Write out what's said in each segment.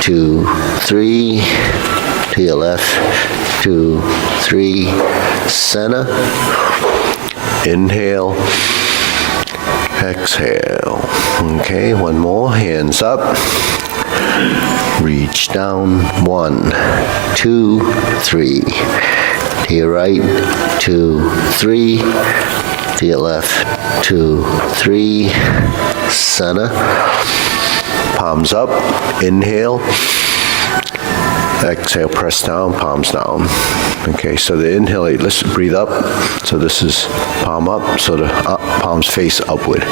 2, 3, to your left, 2, 3, center, inhale, exhale. Okay, one more, hands up, reach down, 1, 2, 3, to your right, 2, 3, to your left, 2, 3, center, palms up, inhale, exhale, press down, palms down. Okay, so the inhale, let's breathe up. So this is palm up, so the palms face upward.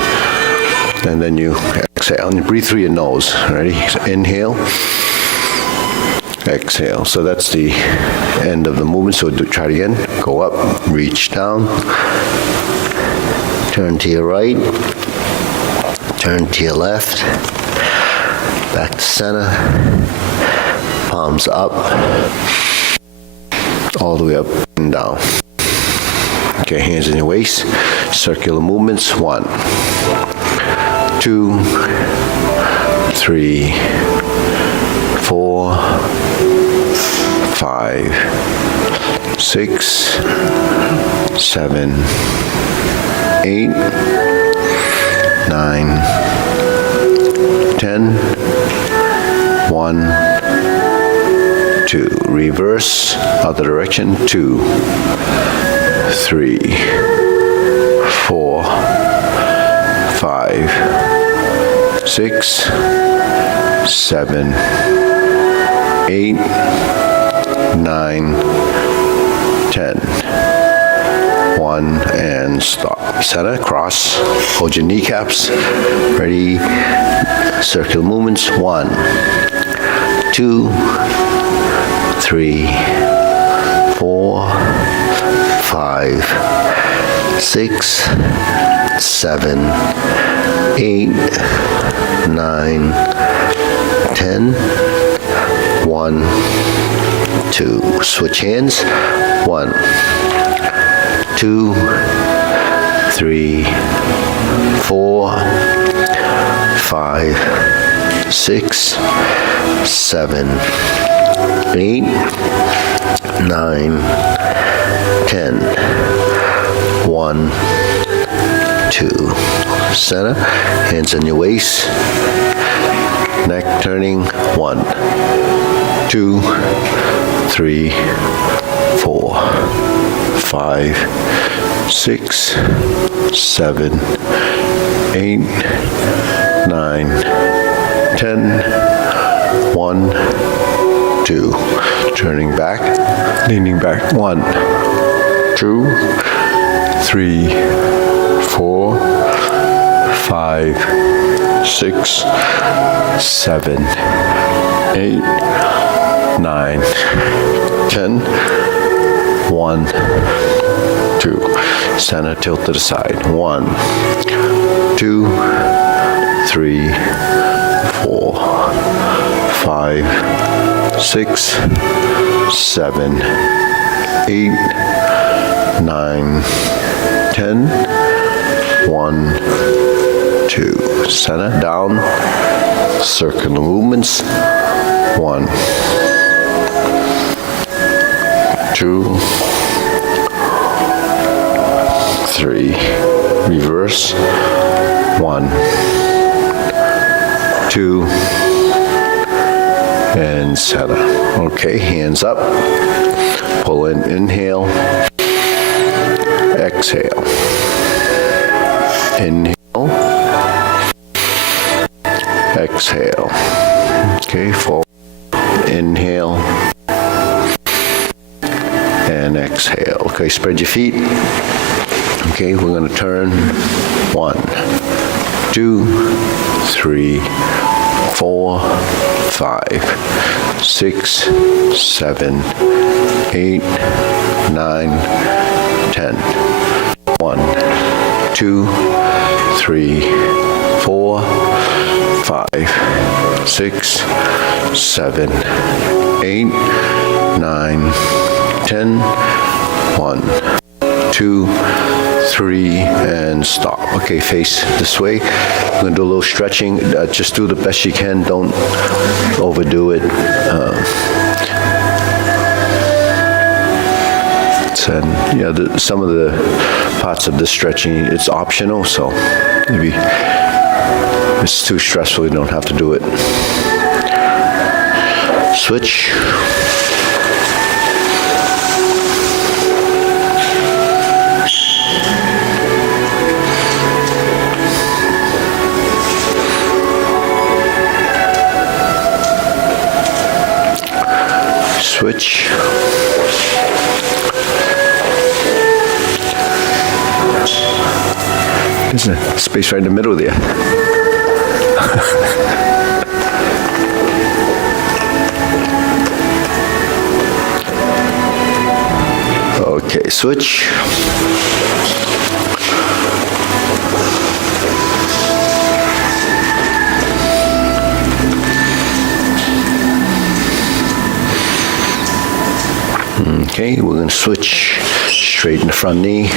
And then you exhale, and you breathe through your nose. Ready? So inhale, exhale. So that's the end of the movement. So try it again. Go up, reach down, turn to your right, turn to your left, back to center, palms up, all the way up and down. Okay, hands in your waist, circular movements, 1, 2, 3, 4, 5, 6, 7, 8, 9, 10, 1, 2. Reverse, other direction, 2, 3, 4, 5, 6, 7, 8, 9, 10. 1, and stop. Center, cross, hold your kneecaps. Ready, circular movements, 1, 2, 3, 4, 5, 6, 7, 8, 9, 10, 1, 2. Switch hands, 1, 2, 3, 4, 5, 6, 7, 8, 9, 10. 1, 2. Center, hands on your waist, neck turning, 1, 2, 3, 4, 5, 6, 7, 8, 9, 10, 1, 2. Turning back, leaning back, 1, 2, 3, 4, 5, 6, 7, 8, 9, 10, 1, 2. Center, tilt to the side. 1, 2, 3, 4, 5, 6, 7, 8, 9, 10, 1, 2. Center, down, circular movements. 1, 2, 3. Reverse. 1, 2, and center. Okay, hands up. Pull in, inhale. Exhale. Inhale. Exhale. Okay, forward. Inhale. And exhale. Okay, spread your feet. Okay, we're going to turn. 1, 2, 3, 4, 5, 6, 7, 8, 9, 10. 1, 2, 3, 4, 5, 6, 7, 8, 9, 10. 1, 2, 3, and stop. Okay, face this way. We're gonna do a little stretching. Just do the best you can. Don't overdo it. And yeah, some of the parts of the stretching, it's optional, so maybe if it's too stressful, you don't have to do it. Switch. Switch. There's a space right in the middle there. Okay, switch. Okay, we're going to switch, straighten the front knee.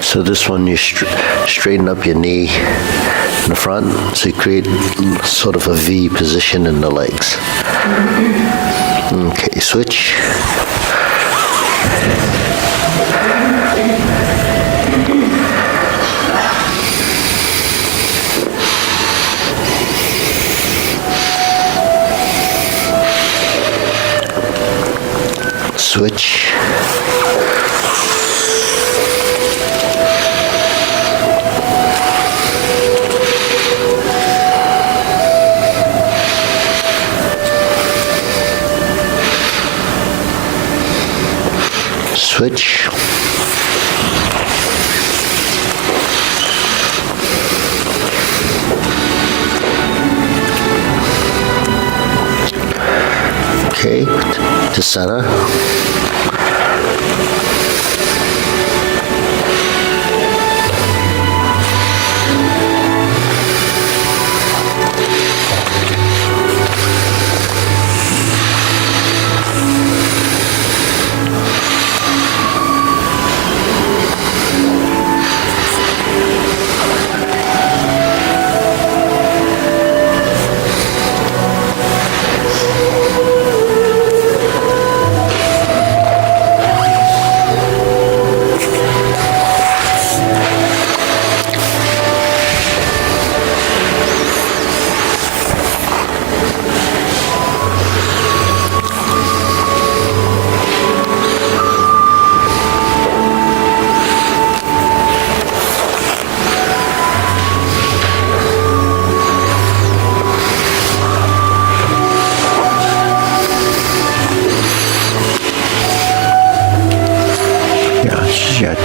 So this one, you straighten up your knee in the front, so you create sort of a V position in the legs. Okay, switch. Switch. Switch. Okay, to center.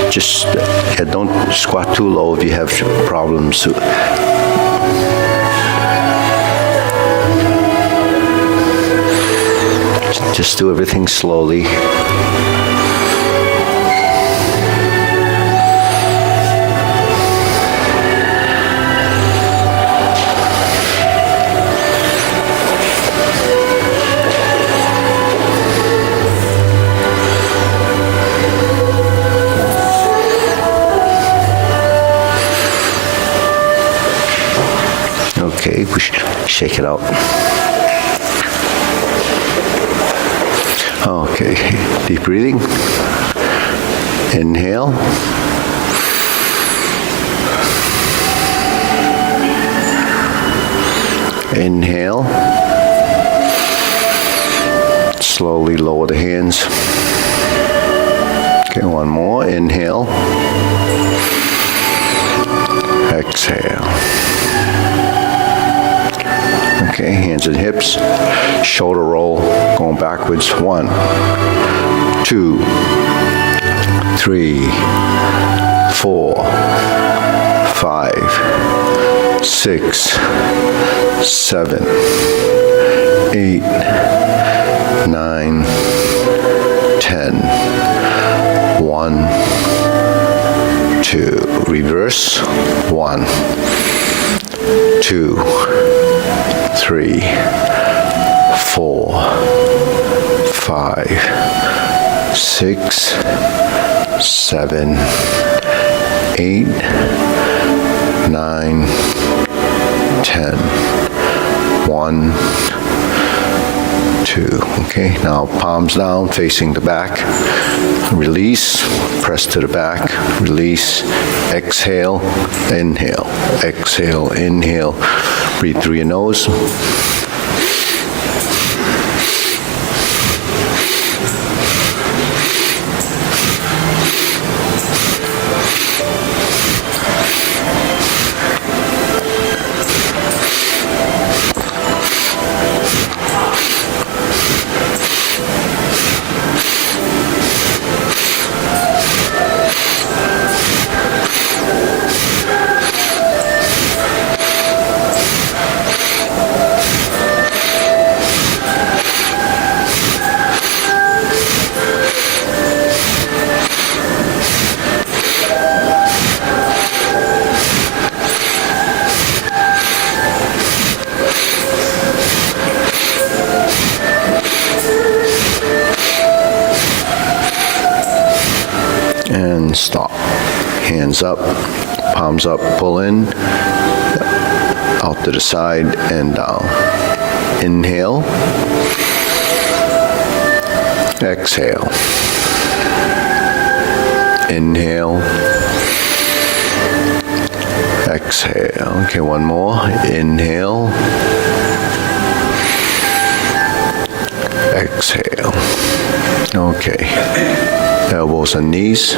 Just don't squat too low if you have problems. Just do everything slowly. Okay, we should shake it out. Okay, deep breathing. Inhale. Inhale. Slowly lower the hands. Okay, one more. Inhale. Exhale. Okay, hands and hips, shoulder roll, going backwards. 1, 2, 3, 4, 5, 6, 7, 8, 9, 10. 10. 1, 2. Reverse. 1, 2, 3, 4, 5, 6, 7, 8, 9, 10. 1, 2. Okay, now palms down, facing the back. Release, press to the back, release, exhale, inhale, exhale, inhale. Breathe through your nose. And stop. Hands up, palms up, pull in, out to the side and down. Inhale, exhale. Inhale, exhale. Okay, one more. Inhale, exhale. Okay. Elbows and knees.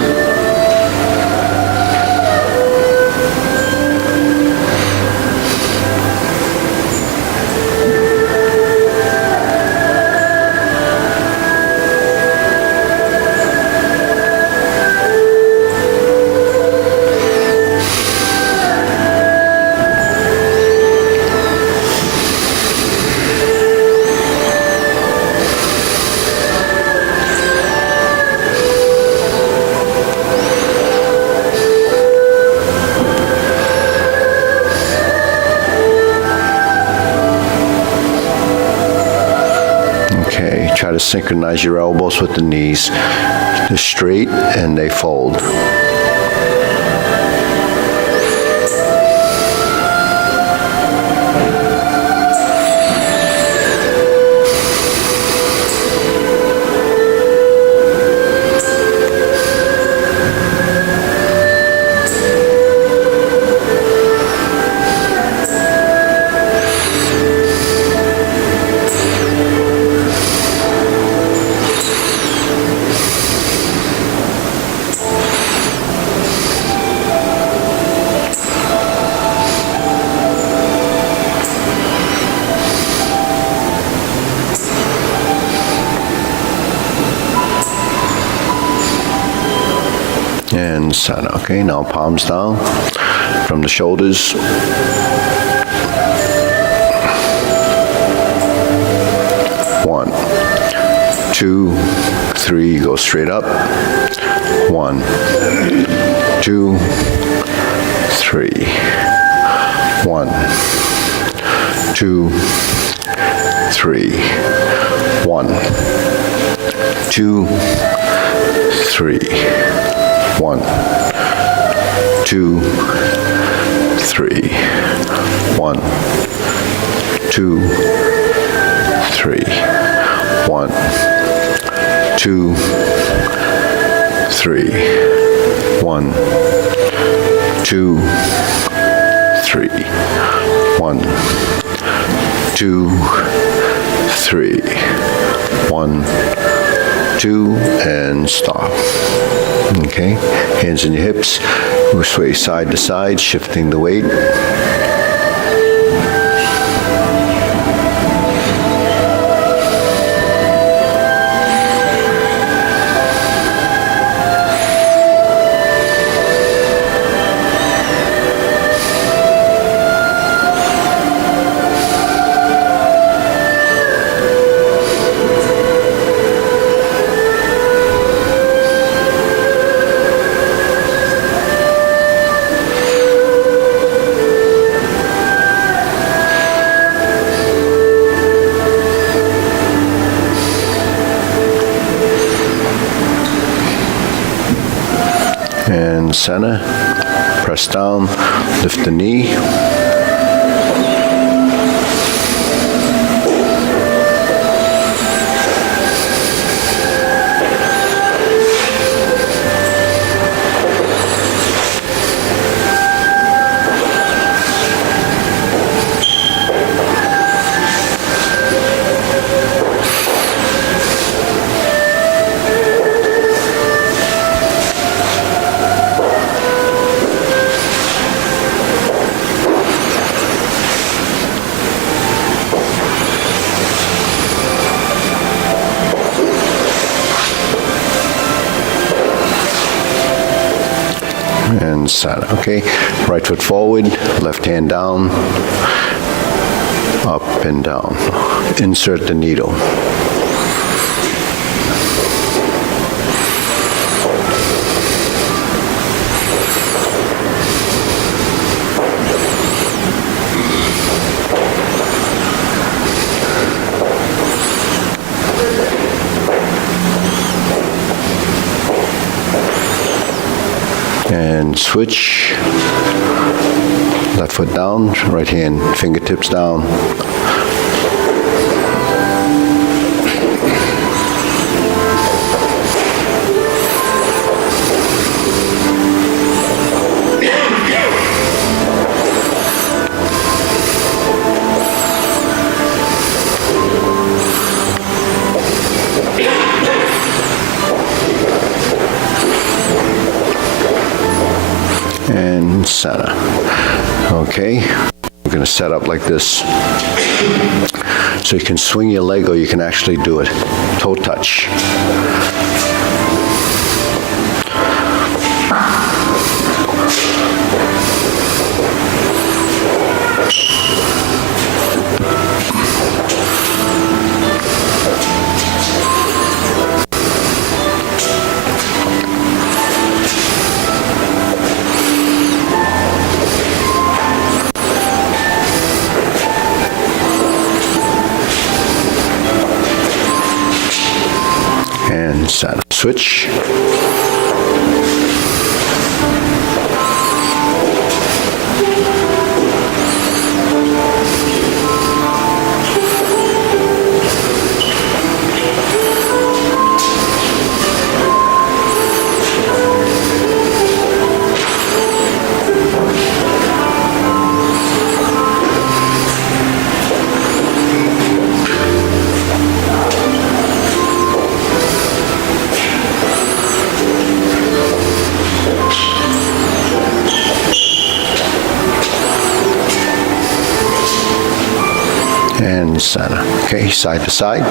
Try to synchronize your elbows with the knees. They're straight and they fold. And center. Okay, now palms down from the shoulders. One, 2, 3, go straight up. 1, 2, 3. 1, 2, 3. 1, 2, 3. 1, 2, 3. 1, 2, 3. 1, 2, 3. 1, 2, 3. 1, 2, 3. 1, 2, and stop. Okay, hands in your hips. We'll sway side to side, shifting the weight. center, press down, lift the knee. And center, okay? Right foot forward, left hand down, up and down. Insert the needle. And switch, left foot down, right hand fingertips down. And center. Okay, we're going to set up like this. So you can swing your leg or you can actually do it toe touch. And center. Switch. And center. Okay, side to side.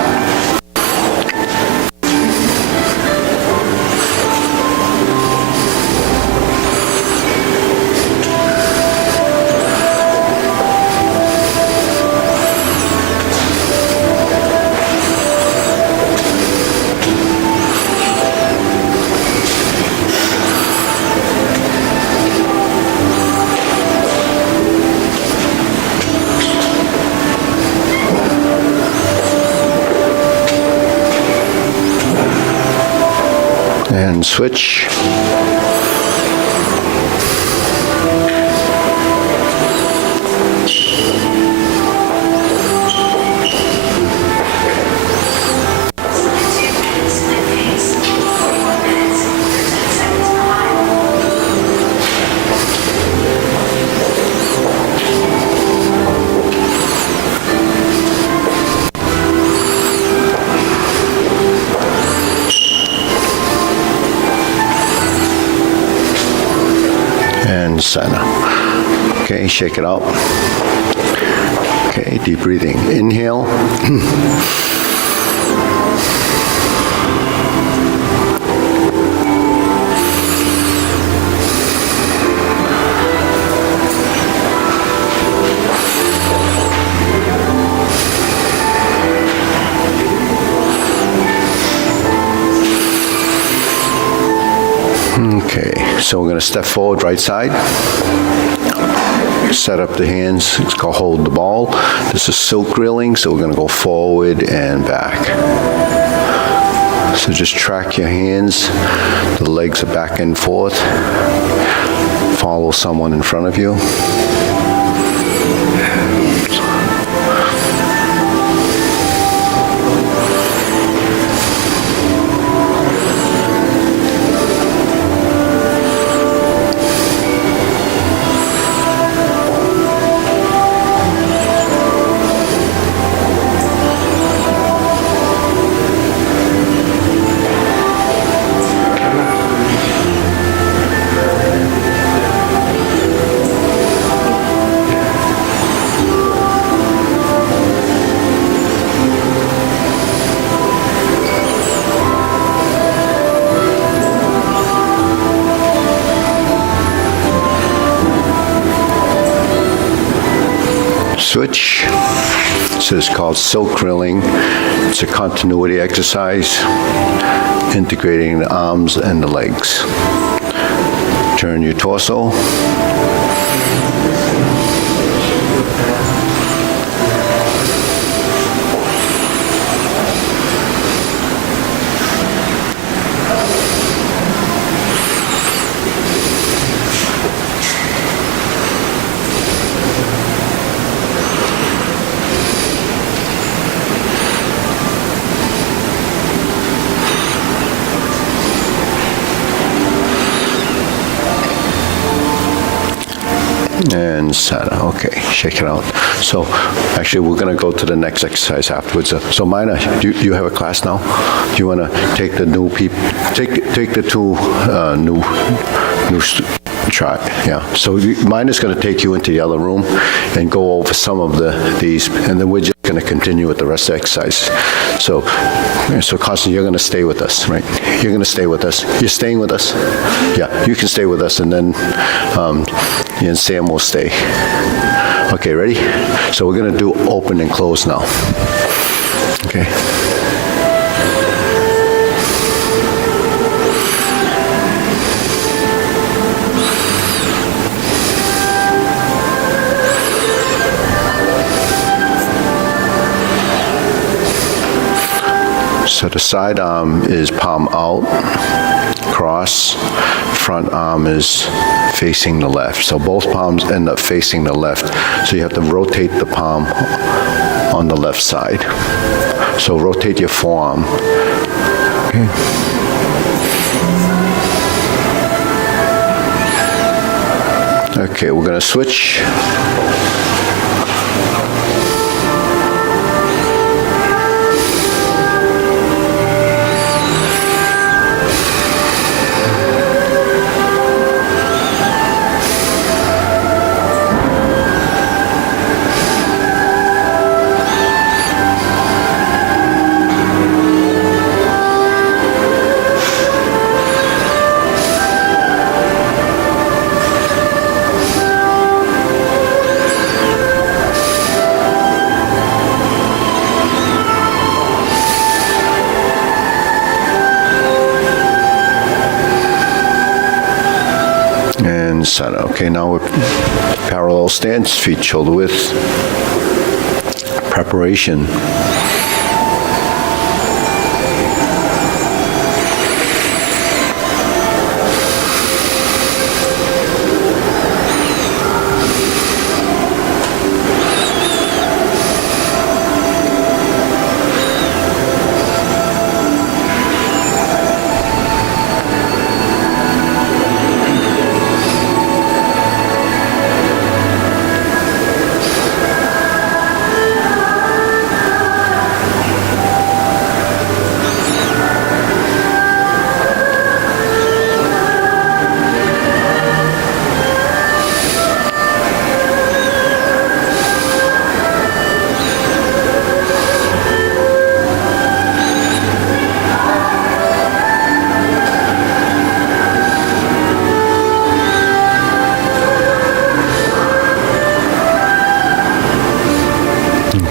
And switch. And center. Okay, shake it out. Okay, deep breathing. Inhale. Okay, so we're going to step forward, right side. Set up the hands, it's called hold the ball. This is silk grilling, so we're going to go forward and back. So just track your hands. The legs are back and forth. Follow someone in front of you. Switch. So it's called silk drilling. It's a continuity exercise, integrating the arms and the legs. Turn your torso. And center. Okay, shake it out. So actually we're going to go to the next exercise afterwards. So Mina, do you have a class now? Do you want to take the new people, take the two try, yeah. So mine is going to take you into the other room and go over some of these, and then we're just going to continue with the rest of the exercise. So Constance, you're going to stay with us, right? You're going to stay with us. You're staying with us? Yeah, you can stay with us, and then and Sam will stay. Okay, ready? So we're going to do open and close now. Okay. So the side arm is palm out, cross, front arm is facing the left. So both palms end up facing the left. So you have to rotate the palm on the left side. So rotate your forearm. Okay. Okay, we're going to switch. Center. Okay, now we're parallel stance, feet shoulder width. Preparation.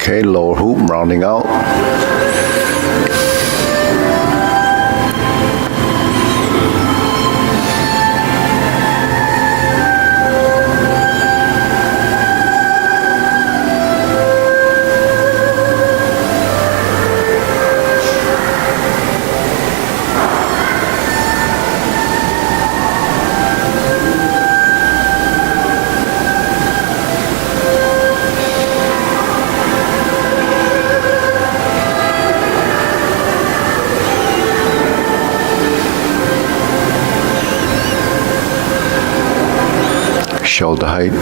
Okay, lower hoop, rounding out. height.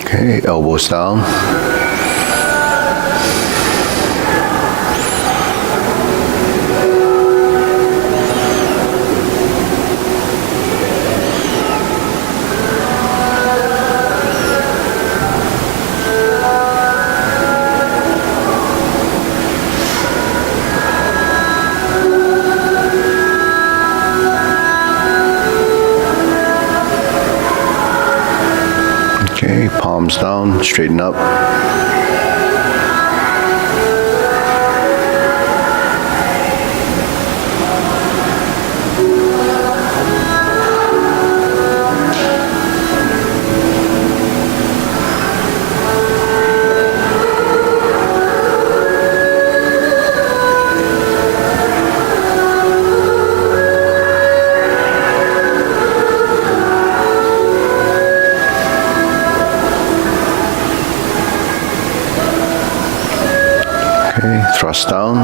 Okay, elbows down. Okay, palms down, straighten up. Okay, thrust down.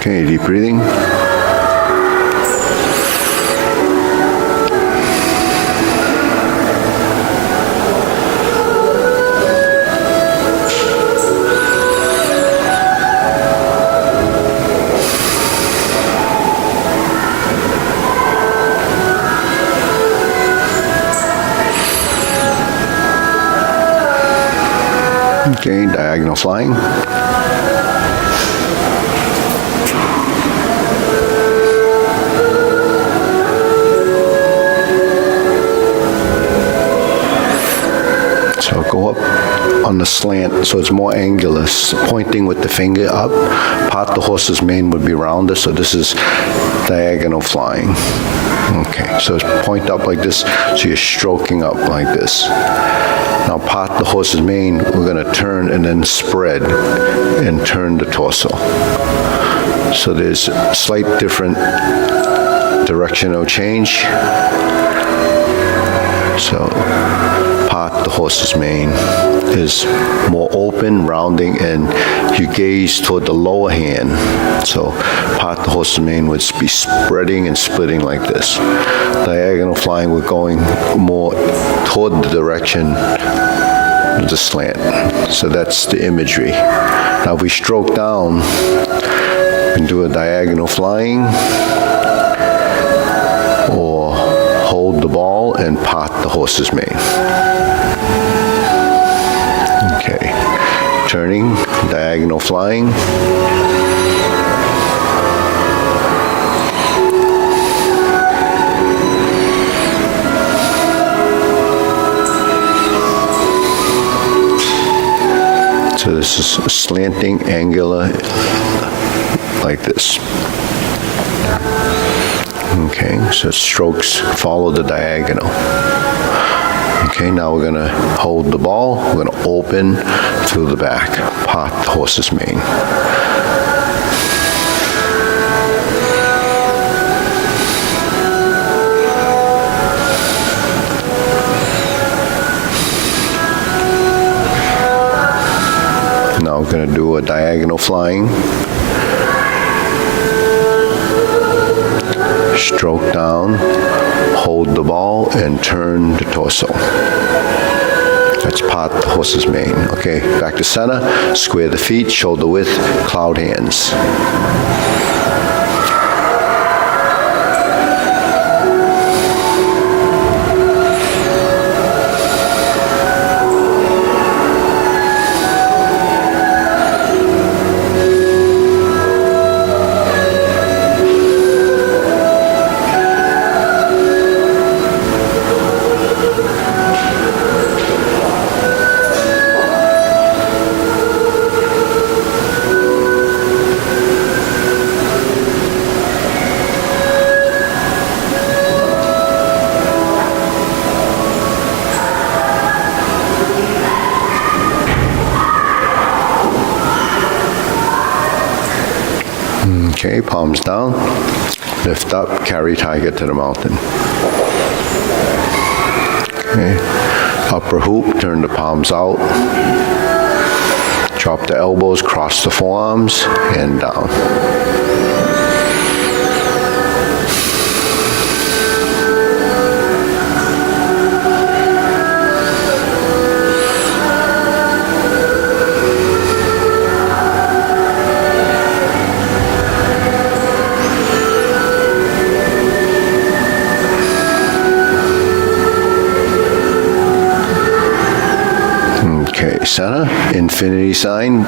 Okay, deep breathing. Okay, diagonal flying. So go up on the slant so it's more angular, pointing with the finger up. Part the horse's mane would be rounder, so this is diagonal flying. Okay, so point up like this, so you're stroking up like this. Now part the horse's mane, we're going to turn and then spread and turn the torso. So there's slight different directional change. So part the horse's mane is more open, rounding, and you gaze toward the lower hand. So part the horse's mane would be spreading and splitting like this. Diagonal flying, we're going more toward the direction of the slant. So that's the imagery. Now if we stroke down and do a diagonal flying, or hold the ball and part the horse's mane. Okay, turning, diagonal flying. So this is slanting, angular, like this. Okay, so strokes follow the diagonal. Okay, now we're going to hold the ball. We're going to open through the back, part the horse's mane. Now we're going to do a diagonal flying. Stroke down, hold the ball, and turn the torso. That's part the horse's mane. Okay, back to center, square the feet, shoulder width, cloud hands. Okay, palms down, lift up, carry tiger to the mountain. Okay, upper hoop, turn the palms out. Drop the elbows, cross the forearms, and down. Okay, center, infinity sign.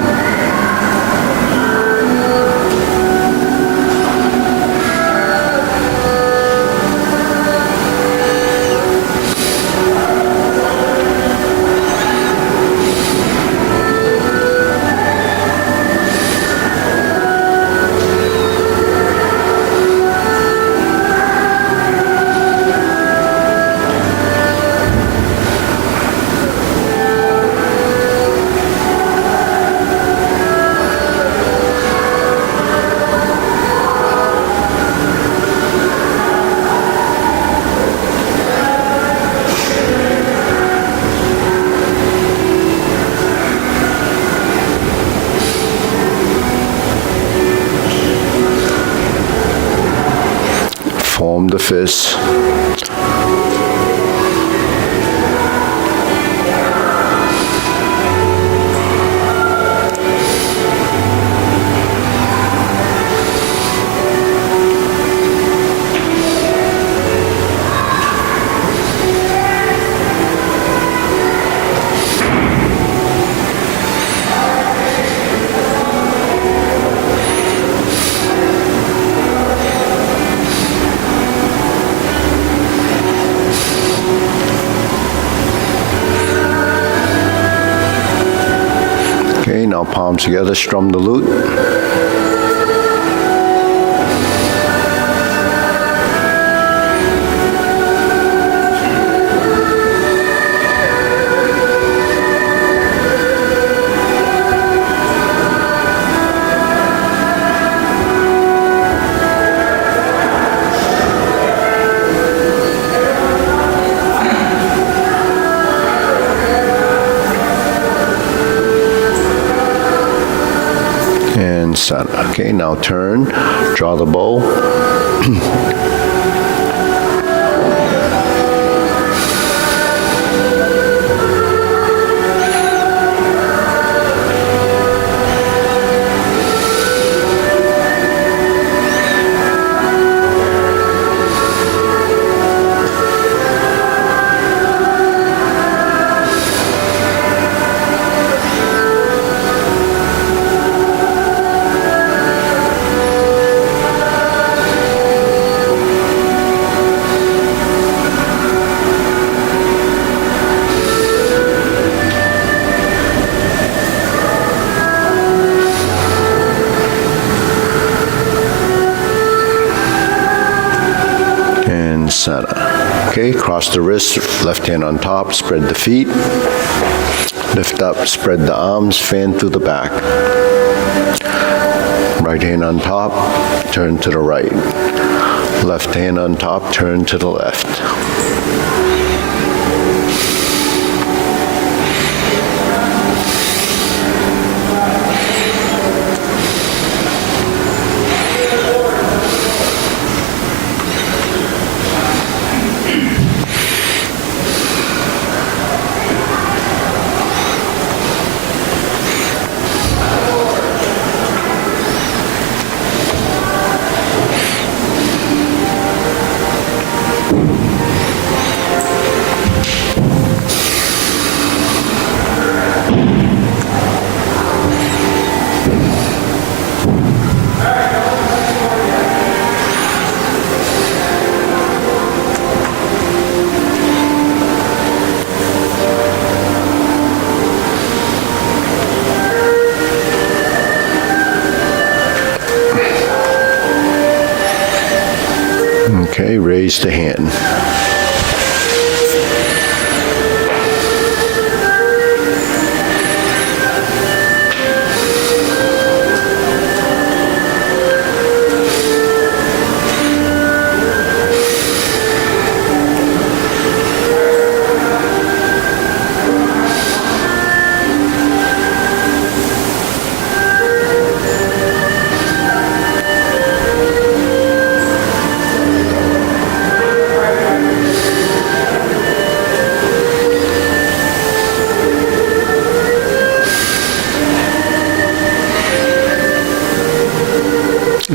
Form the fist. Okay, now palms together, strum the lute. And center. Okay, now turn, draw the bow. Center. Okay, cross the wrists, left hand on top, spread the feet. Lift up, spread the arms, fan through the back. Right hand on top, turn to the right. Left hand on top, turn to the left. Okay, raise the hand.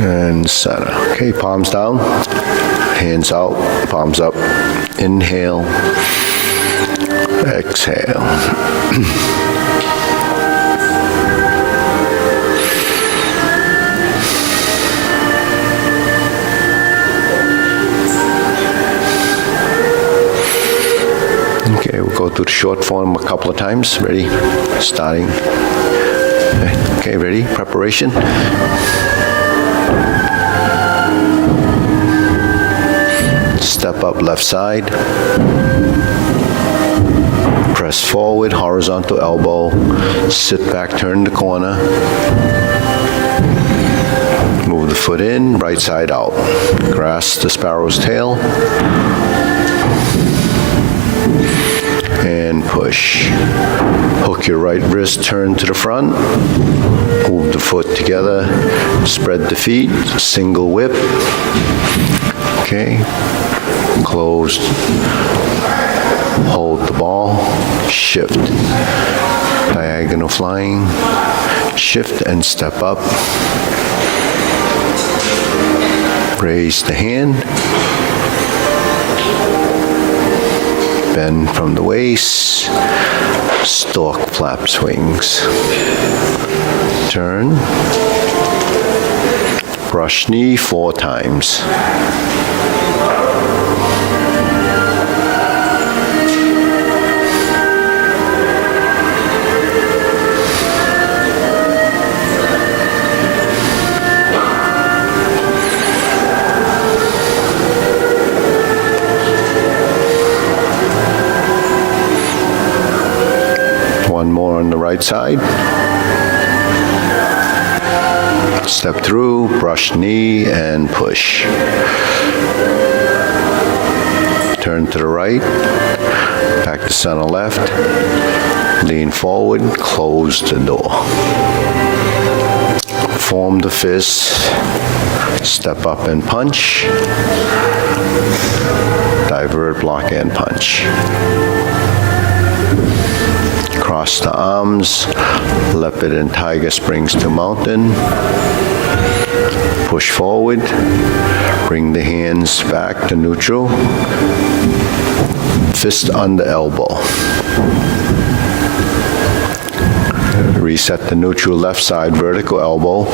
And center. Okay, palms down, hands out, palms up. Inhale, exhale. Okay, we'll go through the short form a couple of times. Ready? Starting. Okay, ready? Preparation. Step up left side. Press forward, horizontal elbow. Sit back, turn the corner. Move the foot in, right side out. Grasp the sparrow's tail. And push. Hook your right wrist, turn to the front. Move the foot together. Spread the feet, single whip. Okay. Closed. Hold the ball. Shift. Diagonal flying. Shift and step up. Raise the hand. Bend from the waist. Stork flap swings. Turn. Brush knee 4 times. One more on the right side. Step through, brush knee, and push. Turn to the right, back to center left, lean forward, close the door. Form the fist, step up and punch, divert, block, and punch. Cross the arms, leopard and tiger springs to mountain. Push forward, bring the hands back to neutral. Fist under elbow. Reset the neutral left side, vertical elbow.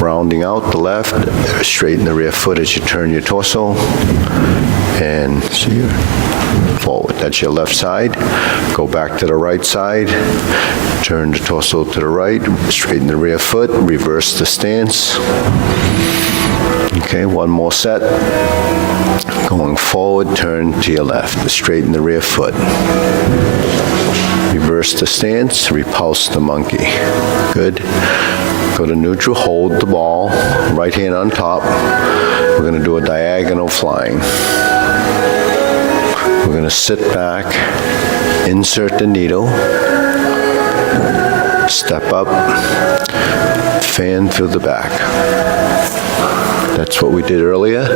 Rounding out the left, straighten the rear foot as you turn your torso. And see forward. That's your left side. Go back to the right side. Turn the torso to the right. Straighten the rear foot. Reverse the stance. Okay, one more set. Going forward, turn to your left. Straighten the rear foot. Reverse the stance. Repulse the monkey. Good. Go to neutral. Hold the ball. Right hand on top. We're going to do a diagonal flying. We're going to sit back, insert the needle, step up, fan through the back. That's what we did earlier.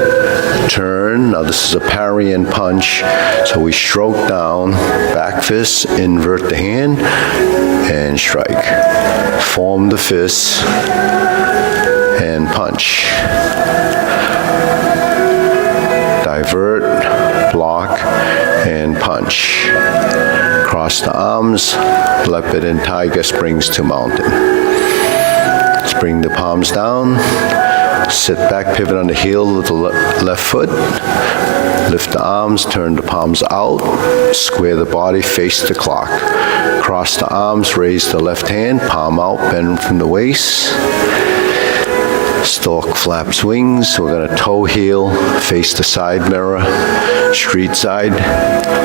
Turn. Now this is a parry and punch. So we stroke down, back fist, invert the hand, and strike. Form the fist, and punch. Divert, block, and punch. Cross the arms, leopard and tiger springs to mountain. Bring the palms down, sit back, pivot on the heel of the left foot, lift the arms, turn the palms out, square the body, face the clock. Cross the arms, raise the left hand, palm out, bend from the waist. Stork flaps wings. We're going to toe heel, face the side mirror, street side,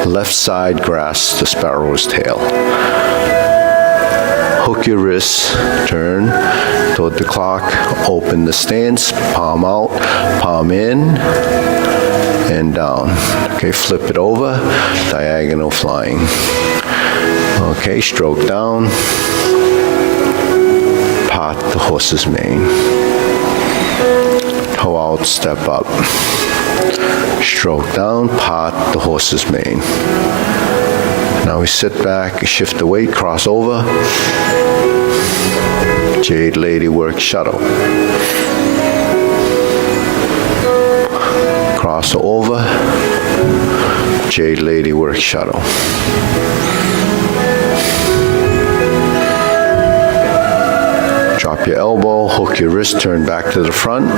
left side grasp the sparrow's tail. Hook your wrists, turn toward the clock, open the stance, palm out, palm in, and down. Okay, flip it over, diagonal flying. Okay, stroke down, part the horse's mane. Toe out, step up. Stroke down, part the horse's mane. Now we sit back, shift the weight, cross over. Jade Lady work shuttle. Cross over. Jade Lady work shuttle. Drop your elbow, hook your wrist, turn back to the front.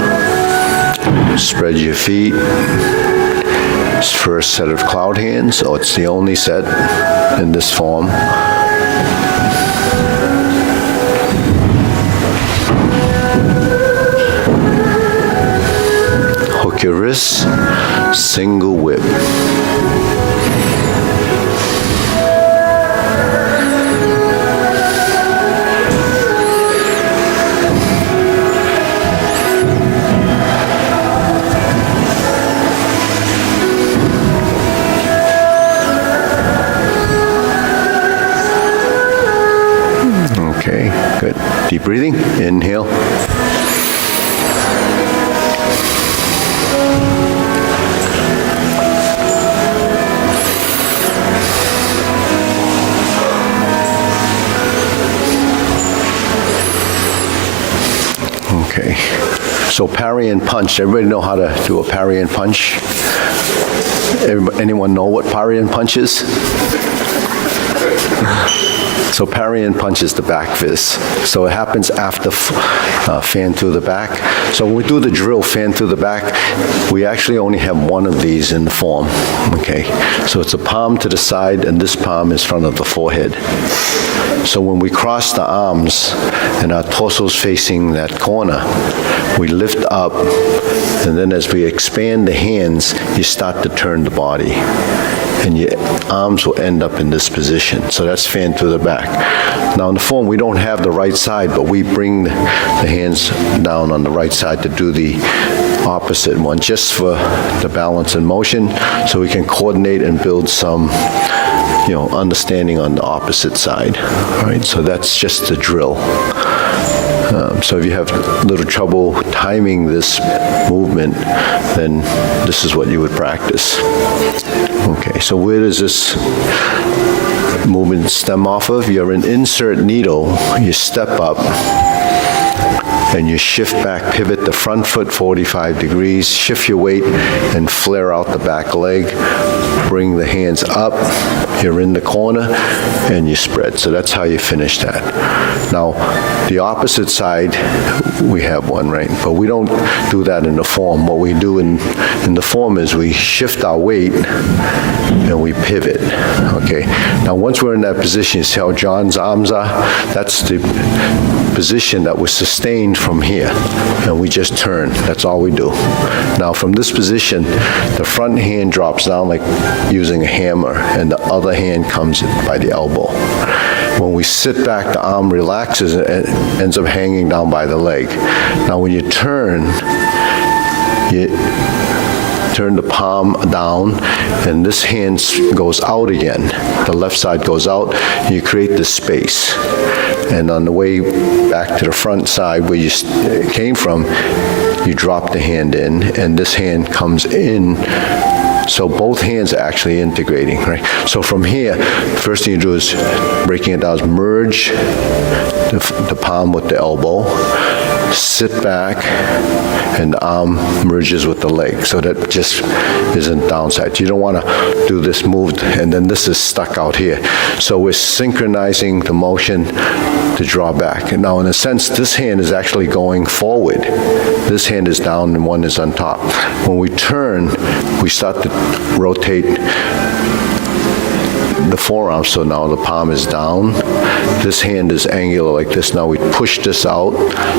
Spread your feet. First set of cloud hands, or it's the only set in this form. Hook your wrists, single whip. Okay, good. Deep breathing. Inhale. Okay. So parry and punch. Everybody know how to do a parry and punch? Anyone know what parry and punch is? So parry and punch is the back fist. So it happens after fan through the back. So when we do the drill, fan through the back, we actually only have one of these in the form. Okay. So it's a palm to the side, and this palm is in front of the forehead. So when we cross the arms and our torso's facing that corner, we lift up, and then as we expand the hands, you start to turn the body. And your arms will end up in this position. So that's fan through the back. Now in the form, we don't have the right side, but we bring the hands down on the right side to do the opposite one, just for the balance and motion, so we can coordinate and build some, understanding on the opposite side. All right, so that's just the drill. So if you have a little trouble timing this movement, then this is what you would practice. Okay, so where does this movement stem off of? You're an insert needle, you step up, and you shift back, pivot the front foot 45 degrees, shift your weight, and flare out the back leg. Bring the hands up, you're in the corner, and you spread. So that's how you finish that. Now, the opposite side, we have one, right? But we don't do that in the form. What we do in the form is we shift our weight, and we pivot, okay? Now, once we're in that position, you see how John's arms are? That's the position that was sustained from here, and we just turn. That's all we do. Now, from this position, the front hand drops down like using a hammer, and the other hand comes by the elbow. When we sit back, the arm relaxes and ends up hanging down by the leg. Now, when you turn the palm down, and this hand goes out again. The left side goes out, and you create this space. And on the way back to the front side where you came from, you drop the hand in, and this hand comes in. So both hands are actually integrating, right? So from here, first thing you do is, breaking it down, is merge the palm with the elbow, sit back, and the arm merges with the leg. So that just isn't downside. You don't want to do this move, and then this is stuck out here. So we're synchronizing the motion to draw back. And now, in a sense, this hand is actually going forward. This hand is down and one is on top. When we turn, we start to rotate the forearm, so now the palm is down. This hand is angular like this. Now we push this out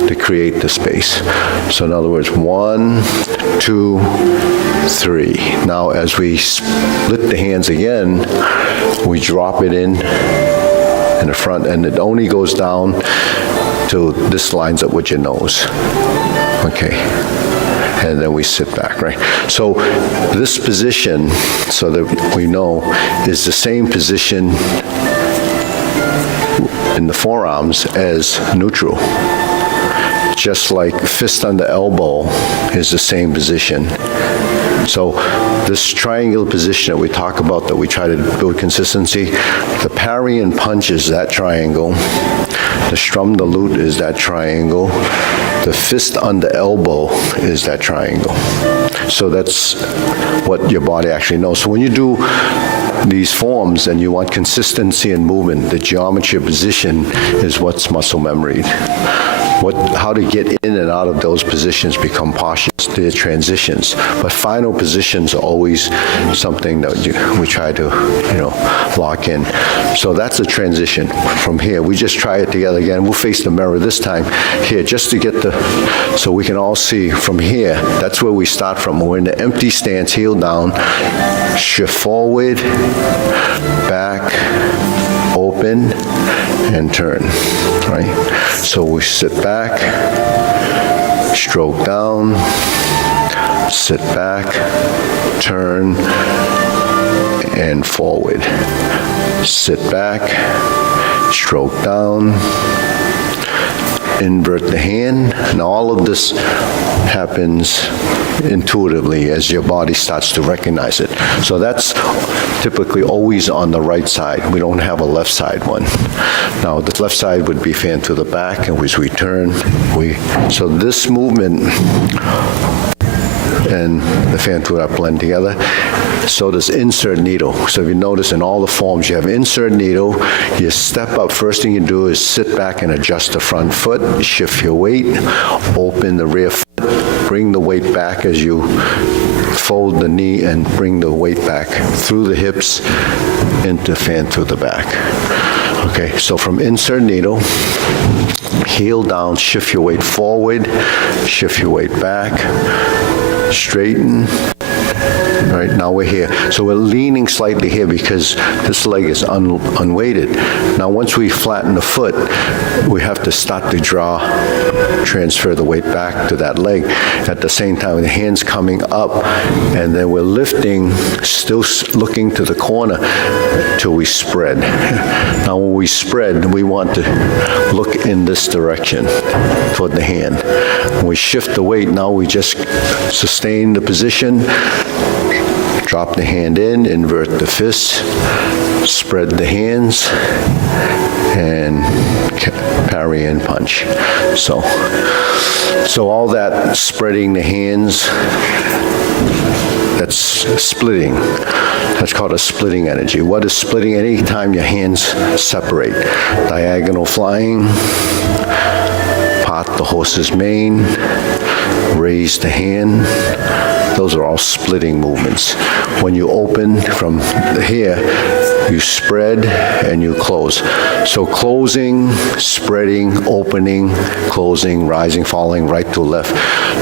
to create the space. So in other words, 1, 2, 3. Now as we split the hands again, we drop it in the front, and it only goes down till this lines up with your nose. Okay. And then we sit back, right? So this position, so that we know, is the same position in the forearms as neutral. Just like fist under elbow is the same position. So this triangular position that we talk about, that we try to build consistency, the parry and punch is that triangle. The strum the lute is that triangle. The fist under elbow is that triangle. So that's what your body actually knows. So when you do these forms and you want consistency in movement, the geometry of position is what's muscle memory. How to get in and out of those positions become postures, they're transitions. But final positions are always something that we try to, lock in. So that's a transition from here. We just try it together again. We'll face the mirror this time here just to get so we can all see from here. That's where we start from. We're in the empty stance, heel down, shift forward, back, open, and turn, right? So we sit back, stroke down, sit back, turn, and forward. Sit back, stroke down, invert the hand. Now all of this happens intuitively as your body starts to recognize it. So that's typically always on the right side. We don't have a left side one. Now the left side would be fan to the back, and as we turn, so this movement and the fan to that blend together. So does insert needle. So if you notice in all the forms, you have insert needle, you step up, first thing you do is sit back and adjust the front foot, shift your weight, open the rear foot, bring the weight back as you fold the knee and bring the weight back through the hips into fan to the back. Okay, so from insert needle, heel down, shift your weight forward, shift your weight back, straighten. All right, now we're here. So we're leaning slightly here because this leg is unweighted. Now once we flatten the foot, we have to start to transfer the weight back to that leg. At the same time, the hands coming up, and then we're lifting, still looking to the corner till we spread. Now when we spread, we want to look in this direction toward the hand. When we shift the weight, now we just sustain the position, drop the hand in, invert the fist, spread the hands, and parry and punch. So all that spreading the hands, that's splitting. That's called a splitting energy. What is splitting? Anytime your hands separate. Diagonal flying, part the horse's mane, raise the hand. Those are all splitting movements. When you open from here, you spread and you close. So closing, spreading, opening, closing, rising, falling, right to left.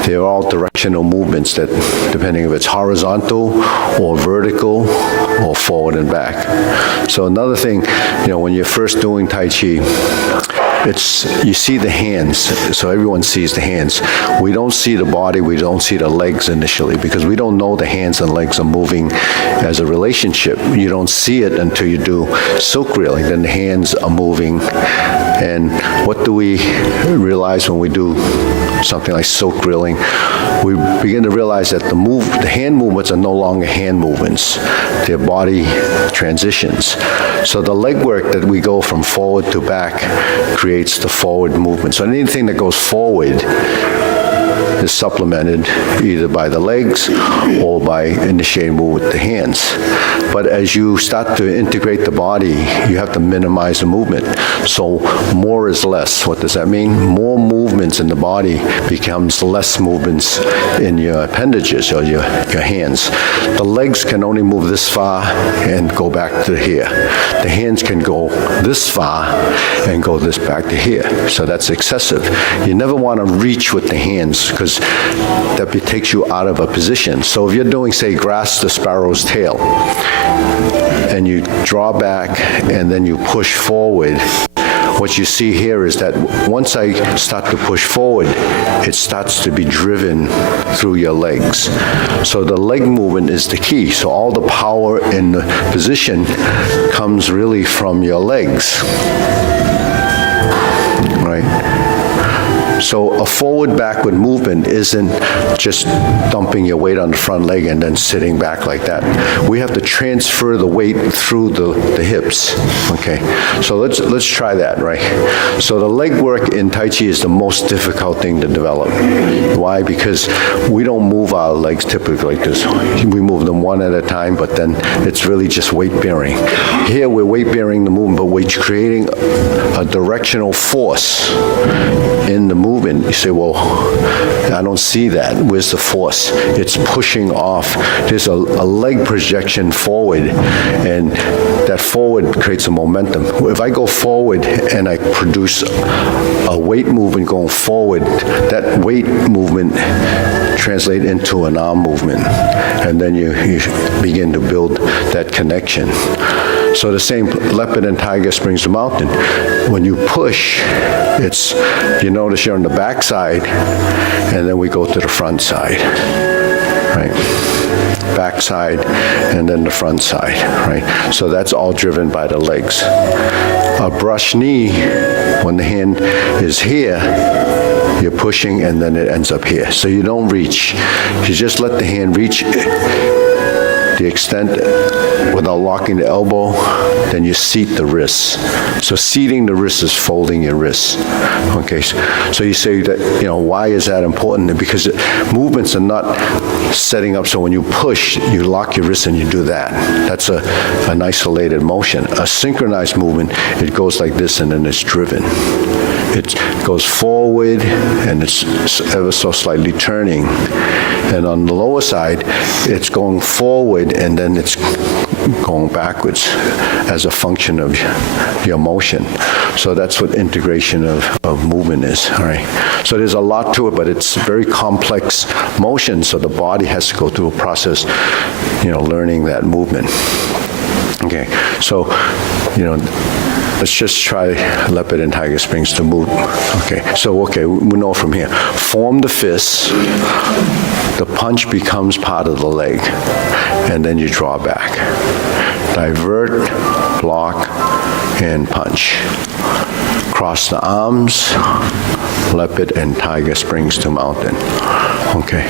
They're all directional movements that, depending if it's horizontal or vertical or forward and back. So another thing, when you're first doing Tai Chi, you see the hands, so everyone sees the hands. We don't see the body, we don't see the legs initially, because we don't know the hands and legs are moving as a relationship. You don't see it until you do silk reeling, then the hands are moving. And what do we realize when we do something like silk reeling? We begin to realize that the hand movements are no longer hand movements. They're body transitions. So the leg work that we go from forward to back creates the forward movement. So anything that goes forward is supplemented either by the legs or by initiating move with the hands. But as you start to integrate the body, you have to minimize the movement. So more is less. What does that mean? More movements in the body becomes less movements in your appendages or your hands. The legs can only move this far and go back to here. The hands can go this far and go this back to here. So that's excessive. You never want to reach with the hands because that takes you out of a position. So if you're doing, say, grasp the sparrow's tail, and you draw back and then you push forward, what you see here is that once I start to push forward, it starts to be driven through your legs. So the leg movement is the key. So all the power in the position comes really from your legs, right? So a forward-backward movement isn't just dumping your weight on the front leg and then sitting back like that. We have to transfer the weight through the hips, okay? So let's try that, right? So the leg work in Tai Chi is the most difficult thing to develop. Why? Because we don't move our legs typically like this. We move them one at a time, but then it's really just weight-bearing. Here we're weight-bearing the movement, but we're creating a directional force in the movement. You say, well, I don't see that. Where's the force? It's pushing off. There's a leg projection forward, and that forward creates a momentum. If I go forward and I produce a weight movement going forward, that weight movement translates into an arm movement, and then you begin to build that connection. So the same leopard and tiger springs to mountain. When you push, you notice you're on the back side, and then we go to the front side, right? Back side, and then the front side, right? So that's all driven by the legs. A brush knee, when the hand is here, you're pushing, and then it ends up here. So you don't reach. You just let the hand reach the extent without locking the elbow, then you seat the wrists. So seating the wrists is folding your wrists. Okay, so you say that, why is that important? Because movements are not setting up so when you push, you lock your wrists and you do that. That's an isolated motion. A synchronized movement, it goes like this and then it's driven. It goes forward and it's ever so slightly turning. And on the lower side, it's going forward and then it's going backwards as a function of your motion. So that's what integration of movement is, all right? So there's a lot to it, but it's very complex motion, so the body has to go through a process, learning that movement. Okay, so, let's just try leopard and tiger springs to move. Okay, we know from here. Form the fists, the punch becomes part of the leg, and then you draw back. Divert, block, and punch. Cross the arms, leopard and tiger springs to mountain. Okay,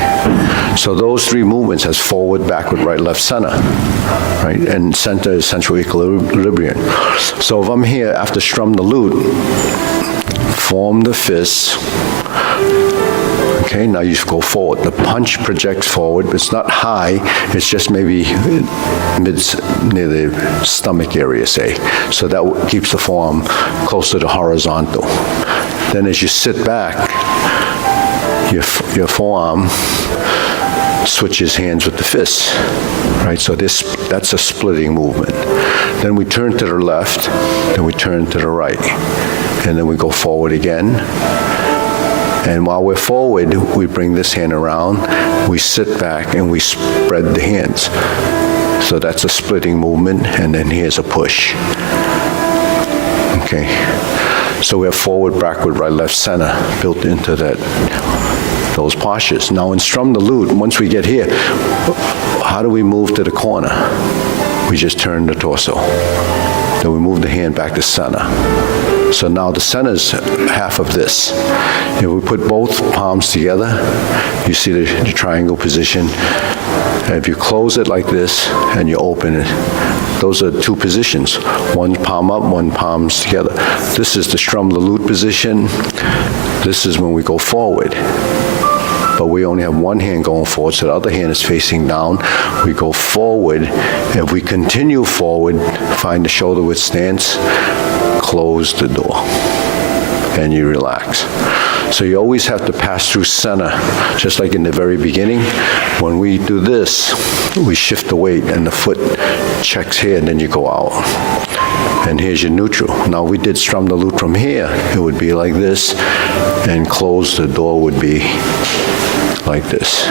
so those three movements has forward, backward, right, left, center, right? And center is central equilibrium. So if I'm here after strum the lute, form the fists. Okay, now you go forward. The punch projects forward, but it's not high. It's just maybe near the stomach area, say. So that keeps the forearm closer to horizontal. Then as you sit back, your forearm switches hands with the fists, right? So that's a splitting movement. Then we turn to the left, then we turn to the right, and then we go forward again. And while we're forward, we bring this hand around, we sit back, and we spread the hands. So that's a splitting movement, and then here's a push. Okay. So we have forward, backward, right, left, center built into those postures. Now in strum the lute, once we get here, how do we move to the corner? We just turn the torso. Then we move the hand back to center. So now the center is half of this. If we put both palms together, you see the triangle position. And if you close it like this and you open it, those are two positions. One palm up, one palms together. This is the strum the lute position. This is when we go forward. but we only have one hand going forward, so the other hand is facing down. We go forward. If we continue forward, find the shoulder width stance, close the door, and you relax. So you always have to pass through center, just like in the very beginning. When we do this, we shift the weight and the foot checks here, and then you go out. And here's your neutral. Now we did strum the lute from here. It would be like this, and close the door would be like this.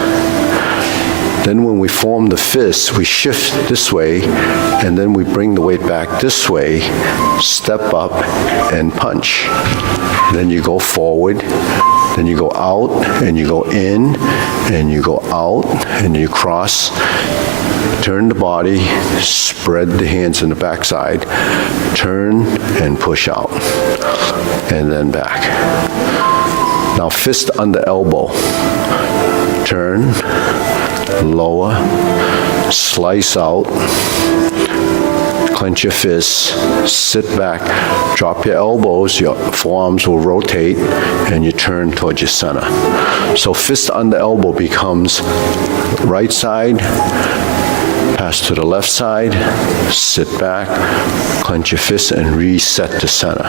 Then when we form the fist, we shift this way, and then we bring the weight back this way, step up, and punch. Then you go forward, then you go out, and you go in, and you go out, and you cross, turn the body, spread the hands in the backside, turn, and push out, and then back. Now fist under elbow, turn, lower, slice out, clench your fists, sit back, drop your elbows, your forearms will rotate, and you turn towards your center. So fist under elbow becomes right side, pass to the left side, sit back, clench your fists, and reset to center.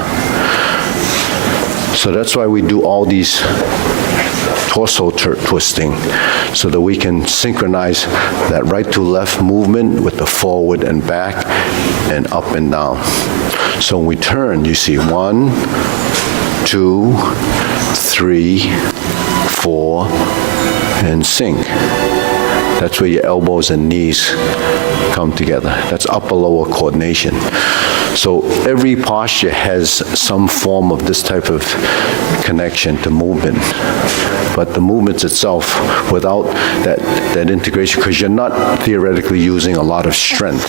So that's why we do all these torso twisting, so that we can synchronize that right to left movement with the forward and back and up and down. So when we turn, you see 1, 2, 3, 4, and sink. That's where your elbows and knees come together. That's upper-lower coordination. So every posture has some form of this type of connection to movement. But the movements itself, without that integration, because you're not theoretically using a lot of strength.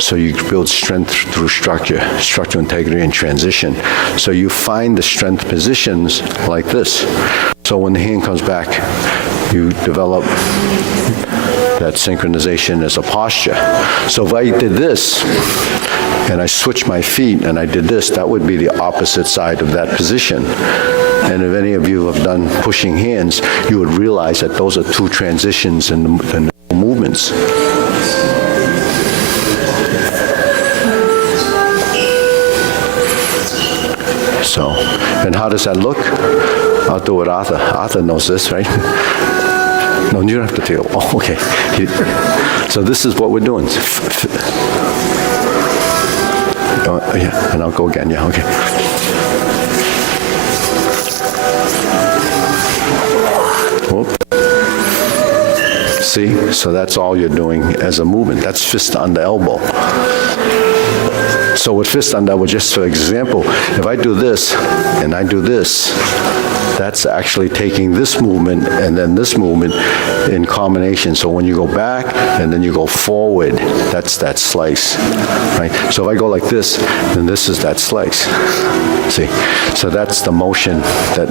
So you build strength through structure, structural integrity, and transition. So you find the strength positions like this. So when the hand comes back, you develop that synchronization as a posture. So if I did this, and I switched my feet and I did this, that would be the opposite side of that position. And if any of you have done pushing hands, you would realize that those are two transitions in the movements. So, and how does that look? I'll do it, Arthur. Arthur knows this, right? No, you don't have to take it. Oh, okay. So this is what we're doing. Yeah, and I'll go again. Yeah, okay. Whoop. See? So that's all you're doing as a movement. That's fist under elbow. So with fist under elbow, just for example, if I do this and I do this, that's actually taking this movement and then this movement in combination. So when you go back and then you go forward, that's that slice, right? So if I go like this, then this is that slice. See? So that's the motion that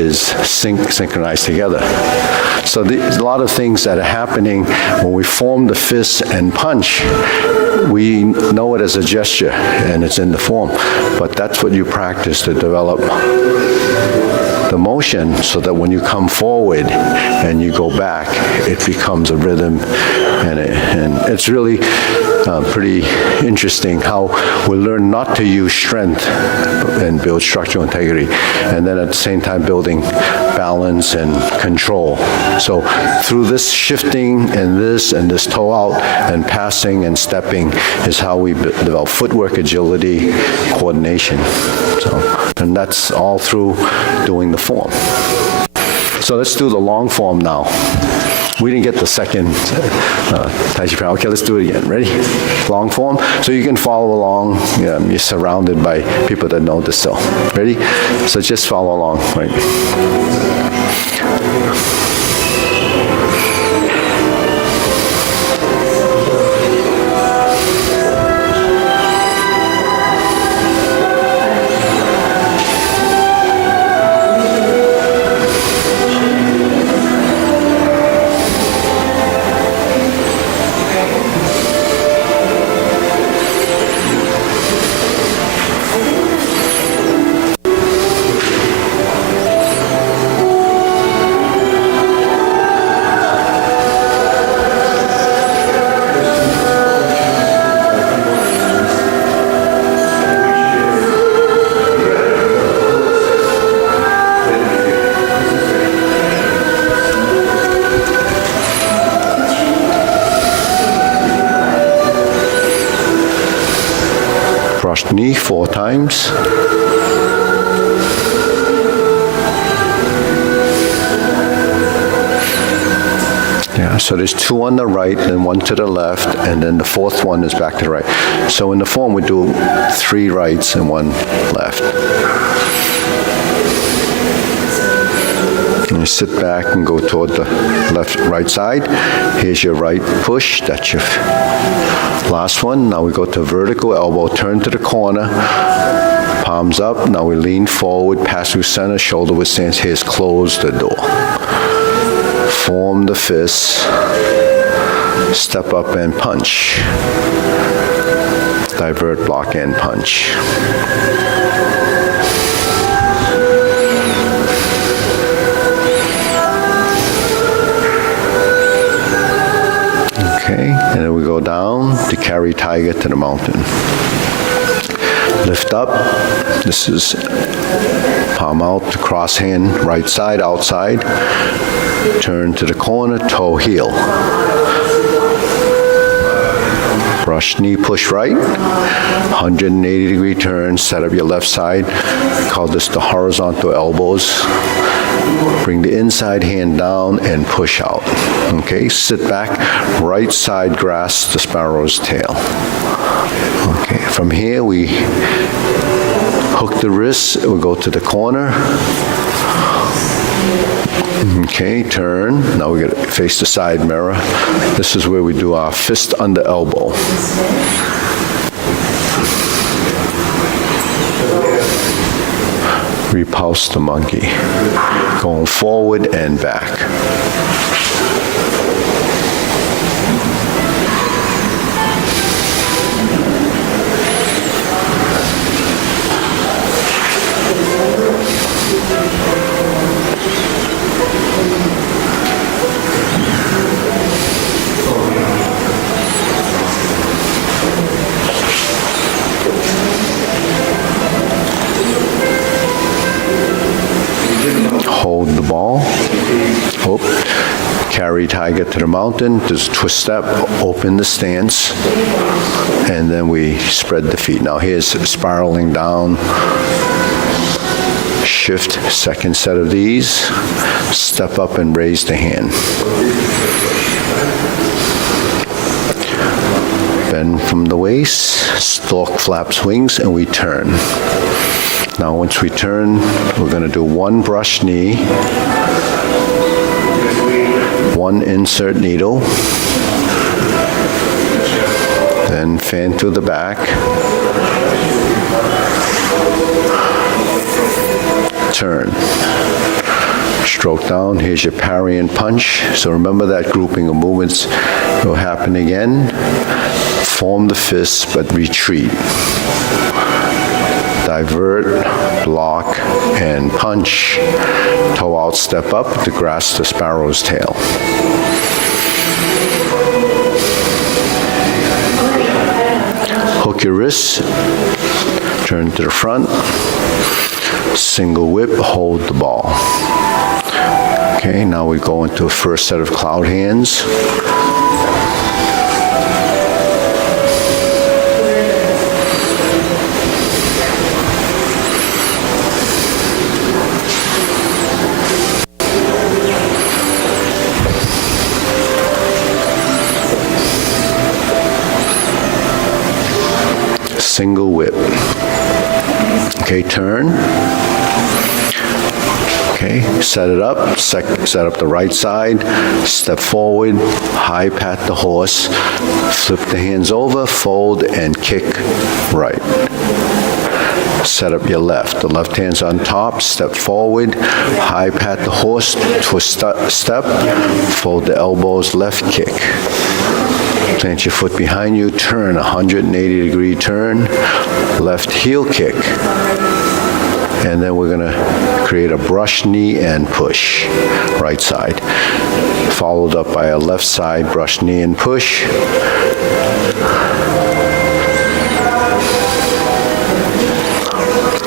is synchronized together. So there's a lot of things that are happening when we form the fist and punch. We know it as a gesture and it's in the form, but that's what you practice to develop the motion, so that when you come forward and you go back, it becomes a rhythm, and it's really pretty interesting how we learn not to use strength and build structural integrity, and then at the same time building balance and control. So through this shifting and this toe out and passing and stepping is how we develop footwork, agility, coordination. So, and that's all through doing the form. So let's do the long form now. We didn't get the second Tai Chi Paradigm. Okay, let's do it again. Ready? Long form. So you can follow along. You're surrounded by people that know this. So, ready? So just follow along. Right? brush knee 4 times. Yeah, so there's 2 on the right and 1 to the left, and then the 4th one is back to the right. So in the form, we do 3 rights and 1 left. And you sit back and go toward the right side. Here's your right push. That's your last one. Now we go to vertical elbow, turn to the corner, palms up. Now we lean forward, pass through center, shoulder width stance. Here's close the door. Form the fist, step up and punch. Divert, block, and punch. Okay, and then we go down to carry tiger to the mountain. Lift up. This is palm out to cross hand, right side, outside. Turn to the corner, toe, heel. Brush knee, push right. 180-degree turn, set up your left side. We call this the horizontal elbows. Bring the inside hand down and push out. Okay, sit back, right side grasp the sparrow's tail. Okay, from here we hook the wrists, we go to the corner. Okay, turn. Now we got to face the side mirror. This is where we do our fist under elbow. Repulse the monkey. Going forward and back. Hold the ball. Carry tiger to the mountain. Just twist step, open the stance, and then we spread the feet. Now here's spiraling down. Shift, second set of these. Step up and raise the hand. Bend from the waist, stalk flaps wings, and we turn. Now once we turn, we're going to do 1 brush knee, 1 insert needle, then fan through the back, turn, stroke down. Here's your parry and punch. So remember that grouping of movements will happen again. Form the fist, but retreat. Divert, block, and punch. Toe out, step up to grasp the sparrow's tail. Hook your wrists, turn to the front, single whip, hold the ball. Okay, now we go into a first set of cloud hands. Single whip. Okay, turn. Okay, set it up. Set up the right side. Step forward. High pat the horse. Flip the hands over. Fold and kick right. Set up your left. The left hand's on top. Step forward. High pat the horse. Twist step. Fold the elbows. Left kick. Plant your foot behind you, turn, 180-degree turn, left heel kick. And then we're going to create a brush knee and push, right side. Followed up by a left side brush knee and push.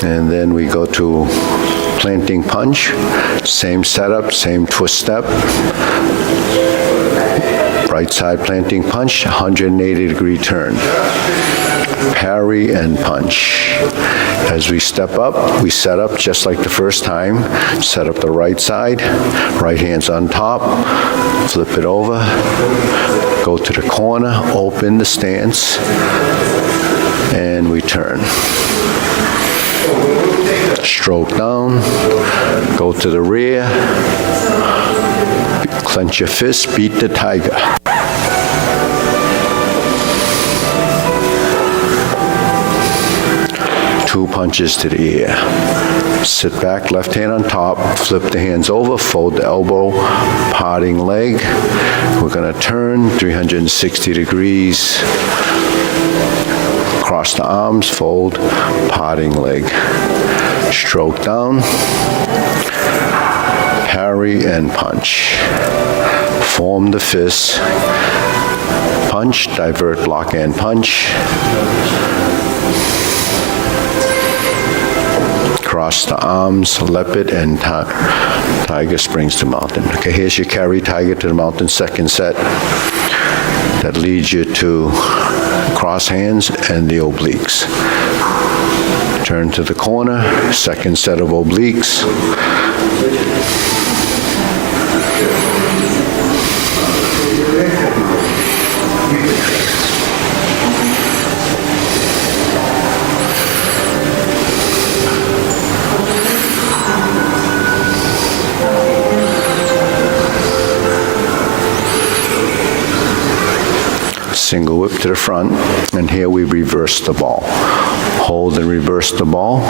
And then we go to planting punch, same setup, same twist step. Right side planting punch, 180-degree turn. parry and punch. As we step up, we set up just like the first time. Set up the right side, right hand's on top, flip it over, go to the corner, open the stance, and we turn. Stroke down, go to the rear, clench your fist, beat the tiger. Two punches to the ear. Sit back, left hand on top, flip the hands over, fold the elbow, parting leg. We're going to turn 360 degrees. Cross the arms, fold, parting leg. Stroke down, parry and punch. Form the fist, punch, divert, block and punch. Cross the arms, leopard and tiger springs to mountain. Okay, here's your carry tiger to the mountain, second set. That leads you to cross hands and the obliques. Turn to the corner, second set of obliques. Single whip to the front, and here we reverse the ball. Hold and reverse the ball.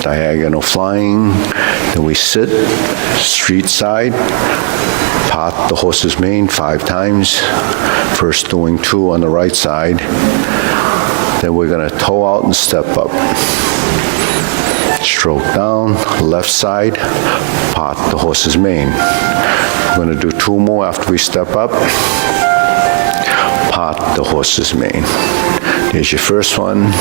Diagonal flying. Then we sit, street side, part the horse's mane 5 times. First doing 2 on the right side. Then we're going to toe out and step up. Stroke down, left side, part the horse's mane. We're going to do 2 more after we step up. Part the horse's mane. Here's your first one,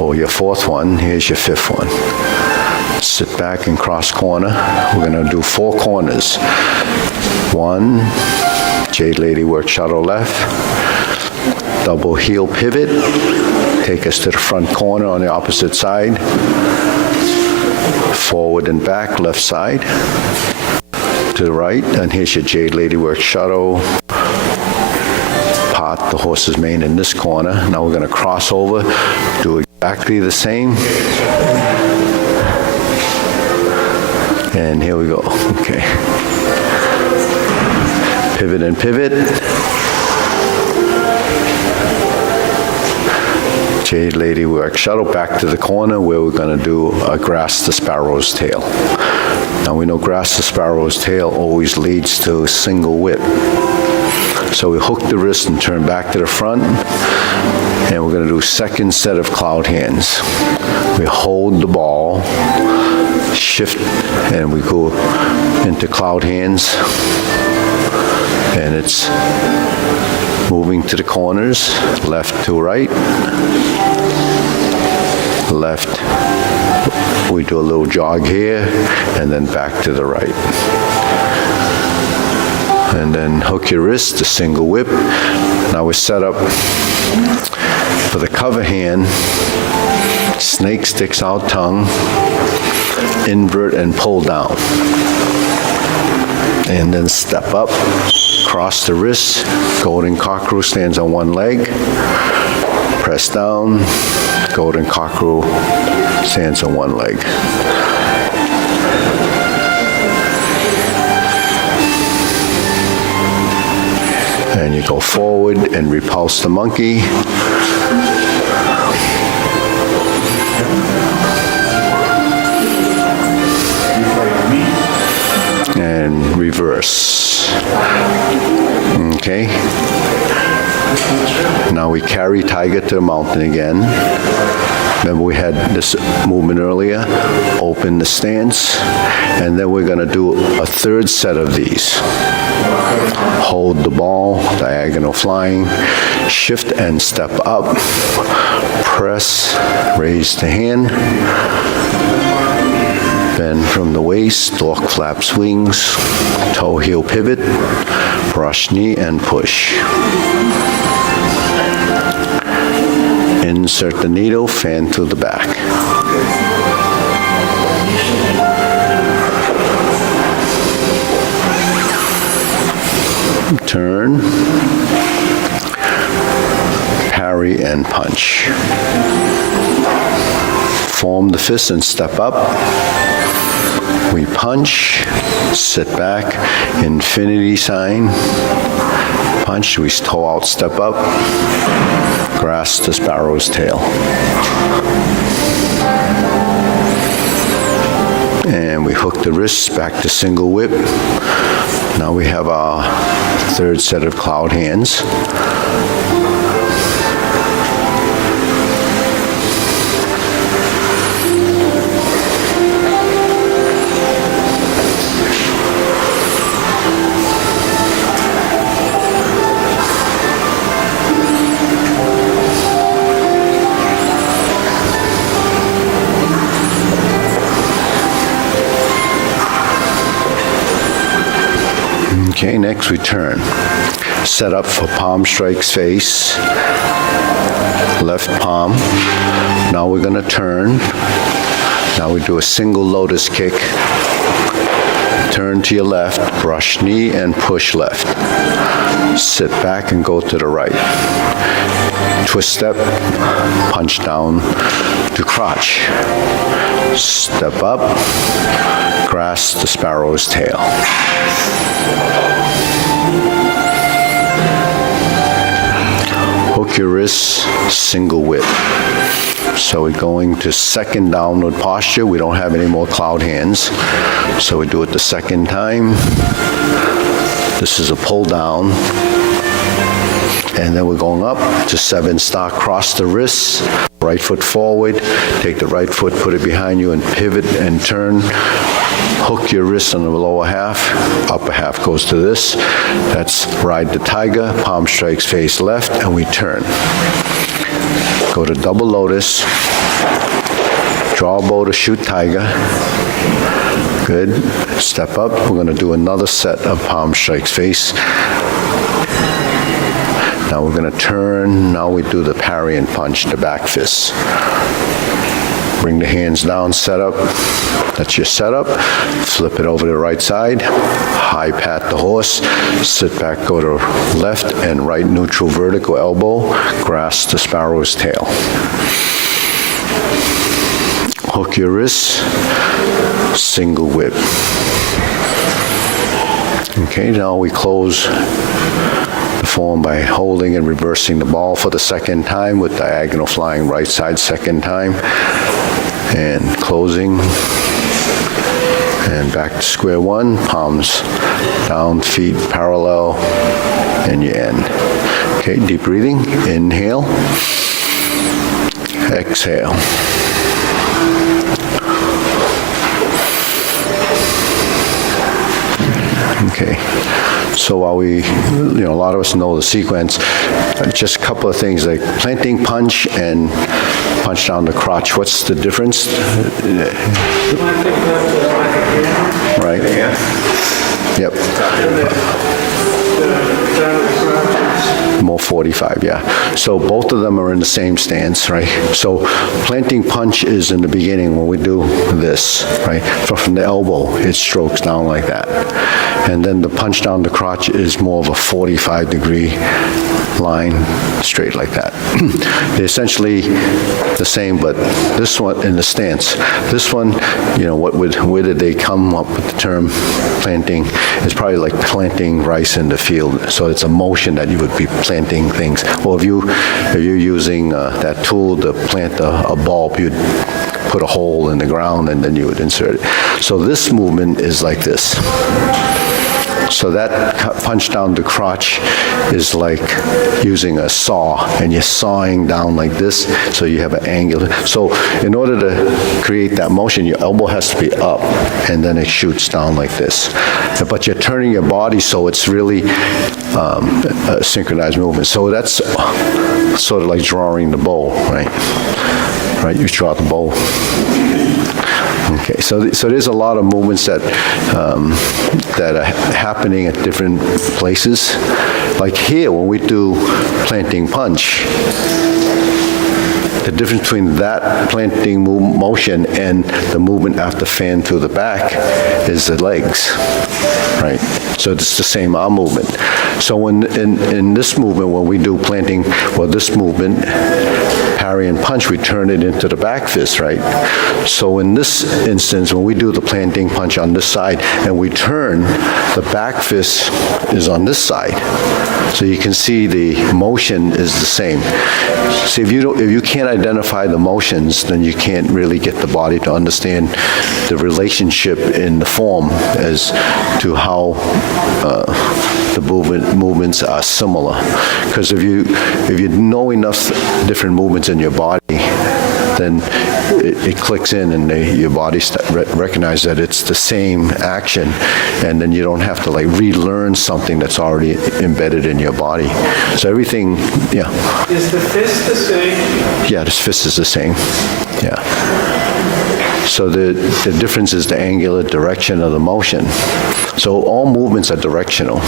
or your 4th one. Here's your 5th one. Sit back and cross corner. We're going to do 4 corners. 1, Jade Lady work shuttle left, double heel pivot, take us to the front corner on the opposite side, forward and back, left side, to the right, and here's your Jade Lady work shuttle, the horse's mane in this corner. Now we're going to cross over, do exactly the same. And here we go. Okay. Pivot and pivot. Jade Lady work shuttle back to the corner where we're going to do a grass the sparrow's tail. Now we know grass the sparrow's tail always leads to a single whip. So we hook the wrist and turn back to the front, and we're going to do second set of cloud hands. We hold the ball, shift, and we go into cloud hands, and it's moving to the corners, left to right, left. We do a little jog here, and then back to the right. And then hook your wrist, a single whip. Now we're set up for the cover hand. Snake sticks out tongue, invert and pull down. And then step up, cross the wrist, golden cockerel stands on one leg, press down, golden cockerel stands on one leg. And you go forward and repulse the monkey. And reverse. Okay. Now we carry tiger to the mountain again. Remember we had this movement earlier, open the stance, and then we're going to do a third set of these. Hold the ball, diagonal flying, shift and step up, press, raise the hand, bend from the waist, stork flaps wings, toe heel pivot, brush knee and push. Insert the needle, fan to the back. Turn, parry and punch. Form the fist and step up. We punch, sit back, infinity sign. Punch, we toe out, step up, grasp the sparrow's tail. And we hook the wrists back to single whip. Now we have our third set of cloud hands. Okay, next we turn. Set up for palm strikes face, left palm. Now we're gonna turn. Now we do a single lotus kick. Turn to your left, brush knee and push left. Sit back and go to the right. Twist step, punch down to crotch. Step up, grasp the sparrow's tail. Hook your wrists, single whip. So we're going to second downward posture. We don't have any more cloud hands. So we do it the second time. This is a pull down. And then we're going up to 7 star, cross the wrists, right foot forward, take the right foot, put it behind you and pivot and turn. Hook your wrists on the lower half, upper half goes to this. That's ride the tiger, palm strikes face left, and we turn. Go to double lotus, draw bow to shoot tiger. Good, step up. We're gonna do another set of palm strikes face. Now we're gonna turn, now we do the parry and punch, the back fist. Bring the hands down, set up. That's your setup. Flip it over to the right side. High pat the horse. Sit back, go to left and right neutral vertical elbow. Grasp the sparrow's tail. Hook your wrists. Single whip. Okay, now we close the form by holding and reversing the ball for the second time with diagonal flying right side second time. And closing. And back to square one, palms down, feet parallel, and you end. Okay, deep breathing, inhale, exhale. Okay, so while we, a lot of us know the sequence, just a couple of things like planting punch and punch down the crotch. What's the difference? Right? Yep. More 45, yeah. So both of them are in the same stance, right? So planting punch is in the beginning when we do this, right? From the elbow, it strokes down like that. And then the punch down the crotch is more of a 45-degree line, straight like that. They're essentially the same, but this one in the stance. This one, where did they come up with the term planting? It's probably like planting rice in the field. So it's a motion that you would be planting things. Or if you're using that tool to plant a bulb, you'd put a hole in the ground and then you would insert it. So this movement is like this. So that punch down the crotch is like using a saw, and you're sawing down like this, so you have an angular. So in order to create that motion, your elbow has to be up, and then it shoots down like this. But you're turning your body, so it's really a synchronized movement. So that's sort of like drawing the bow, right? Right, you draw the bow. Okay, so there's a lot of movements that are happening at different places. Like here, when we do planting punch, the difference between that planting motion and the movement after fan through the back is the legs, right? So it's the same arm movement. So in this movement, when we do planting, well, this movement, parry and punch, we turn it into the back fist, right? So in this instance, when we do the planting punch on this side and we turn, the back fist is on this side. So you can see the motion is the same. See, if you can't identify the motions, then you can't really get the body to understand the relationship in the form as to how the movements are similar. Because if you know enough different movements in your body, then it clicks in and your body recognizes that it's the same action, and then you don't have to like relearn something that's already embedded in your body. So everything, yeah. Is the fist the same? Yeah, this fist is the same, yeah. So the difference is the angular direction of the motion. So all movements are directional,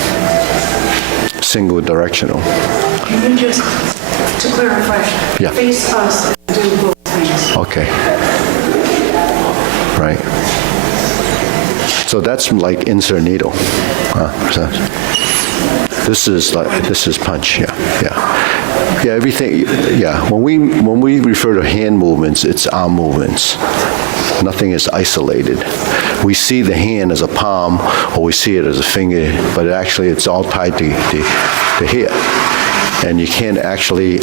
single directional. Can you just, to clarify, Yeah. face us and do both things? Okay. Right. So that's like insert needle. So this is punch, yeah. Yeah, everything, yeah. When we refer to hand movements, it's arm movements. Nothing is isolated. We see the hand as a palm, or we see it as a finger, but actually it's all tied to here. And you can't actually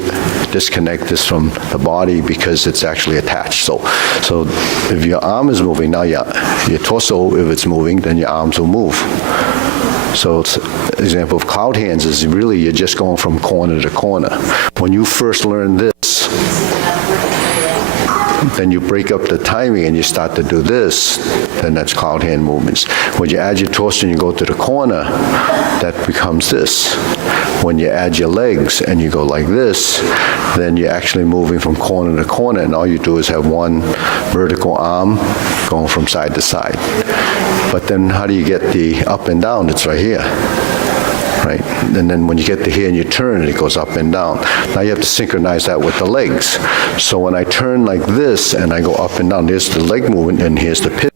disconnect this from the body because it's actually attached. So if your arm is moving, now your torso, if it's moving, then your arms will move. So it's an example of cloud hands is really you're just going from corner to corner. When you first learn this, then you break up the timing and you start to do this, then that's cloud hand movements. When you add your torso and you go to the corner, that becomes this. When you add your legs and you go like this, then you're actually moving from corner to corner, and all you do is have one vertical arm going from side to side. But then how do you get the up and down? It's right here. Right? And then when you get to here and you turn, it goes up and down. Now you have to synchronize that with the legs. So when I turn like this and I go up and down, there's the leg movement and here's the pivot.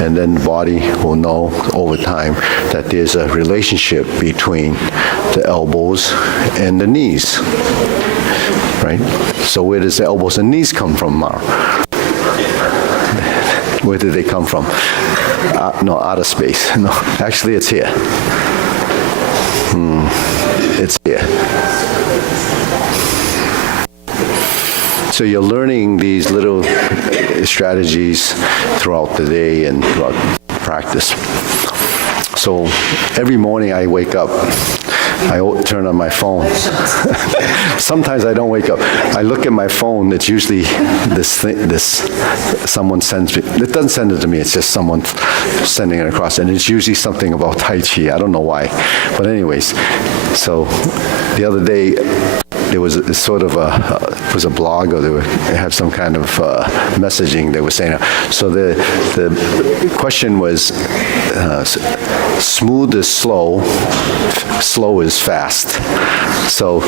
And then the body will know over time that there's a relationship between the elbows and the knees. Right? So where does the elbows and knees come from, Mar? Where did they come from? No, out of space. No, actually it's here. It's here. So you're learning these little strategies throughout the day and throughout practice. So every morning I wake up, I turn on my phone. Sometimes I don't wake up. I look at my phone, it's usually someone sends me, it doesn't send it to me, it's just someone sending it across, and it's usually something about Tai Chi, I don't know why. But anyways, so the other day, there was a sort of it was a blog, or they had some kind of messaging they were saying. So the question was, smooth is slow, slow is fast. So,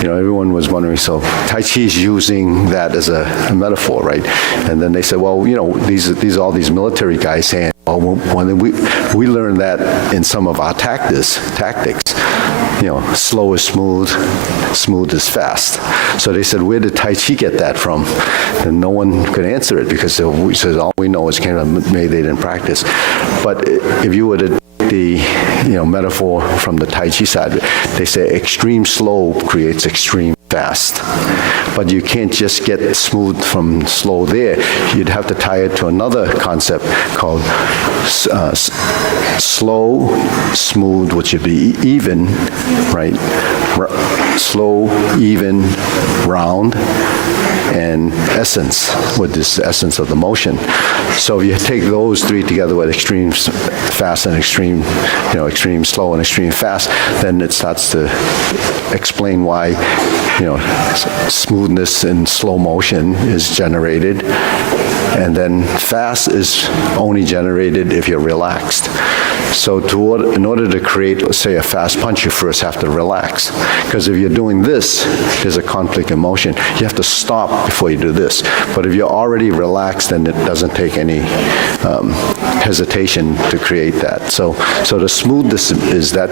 everyone was wondering, so Tai Chi is using that as a metaphor, right? And then they said, well, these are all these military guys saying, well, when we learned that in some of our tactics, slow is smooth, smooth is fast. So they said, where did Tai Chi get that from? And no one could answer it because we said all we know is kind of maybe they didn't practice. But if you were to the metaphor from the Tai Chi side, they say extreme slow creates extreme fast. But you can't just get smooth from slow there. You'd have to tie it to another concept called slow, smooth, which would be even, right? Slow, even, round, and essence, which is the essence of the motion. So if you take those three together with extreme fast and extreme slow and extreme fast, then it starts to explain why, smoothness in slow motion is generated And then fast is only generated if you're relaxed. So in order to create, let's say, a fast punch, you first have to relax. Because if you're doing this, there's a conflict in motion. You have to stop before you do this. But if you're already relaxed, then it doesn't take any hesitation to create that. So the smoothness is that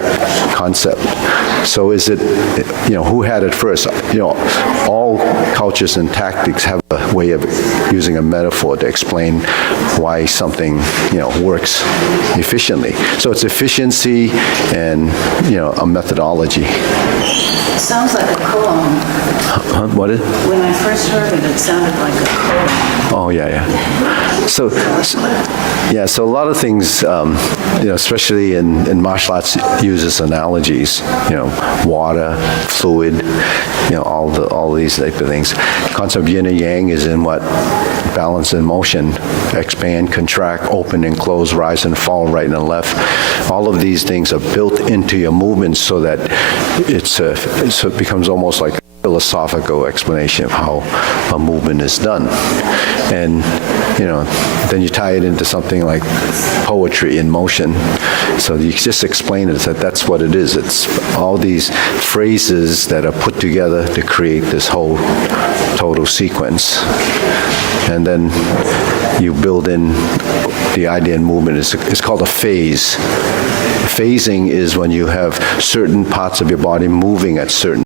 concept. So is it, who had it first? All cultures and tactics have a way of using a metaphor to explain why something, works efficiently. So it's efficiency and, a methodology. It sounds like a koan. What is? When I first heard it, it sounded like a koan. Oh, yeah. So a lot of things, especially in martial arts, uses analogies, water, fluid, all these type of things. The concept of yin and yang is in what? Balance and motion, expand, contract, open and close, rise and fall, right and left. All of these things are built into your movements so that it becomes almost like a philosophical explanation of how a movement is done. And, then you tie it into something like poetry in motion. So you just explain it, that that's what it is. It's all these phrases that are put together to create this whole total sequence. And then you build in the idea in movement. It's called a phase. Phasing is when you have certain parts of your body moving at certain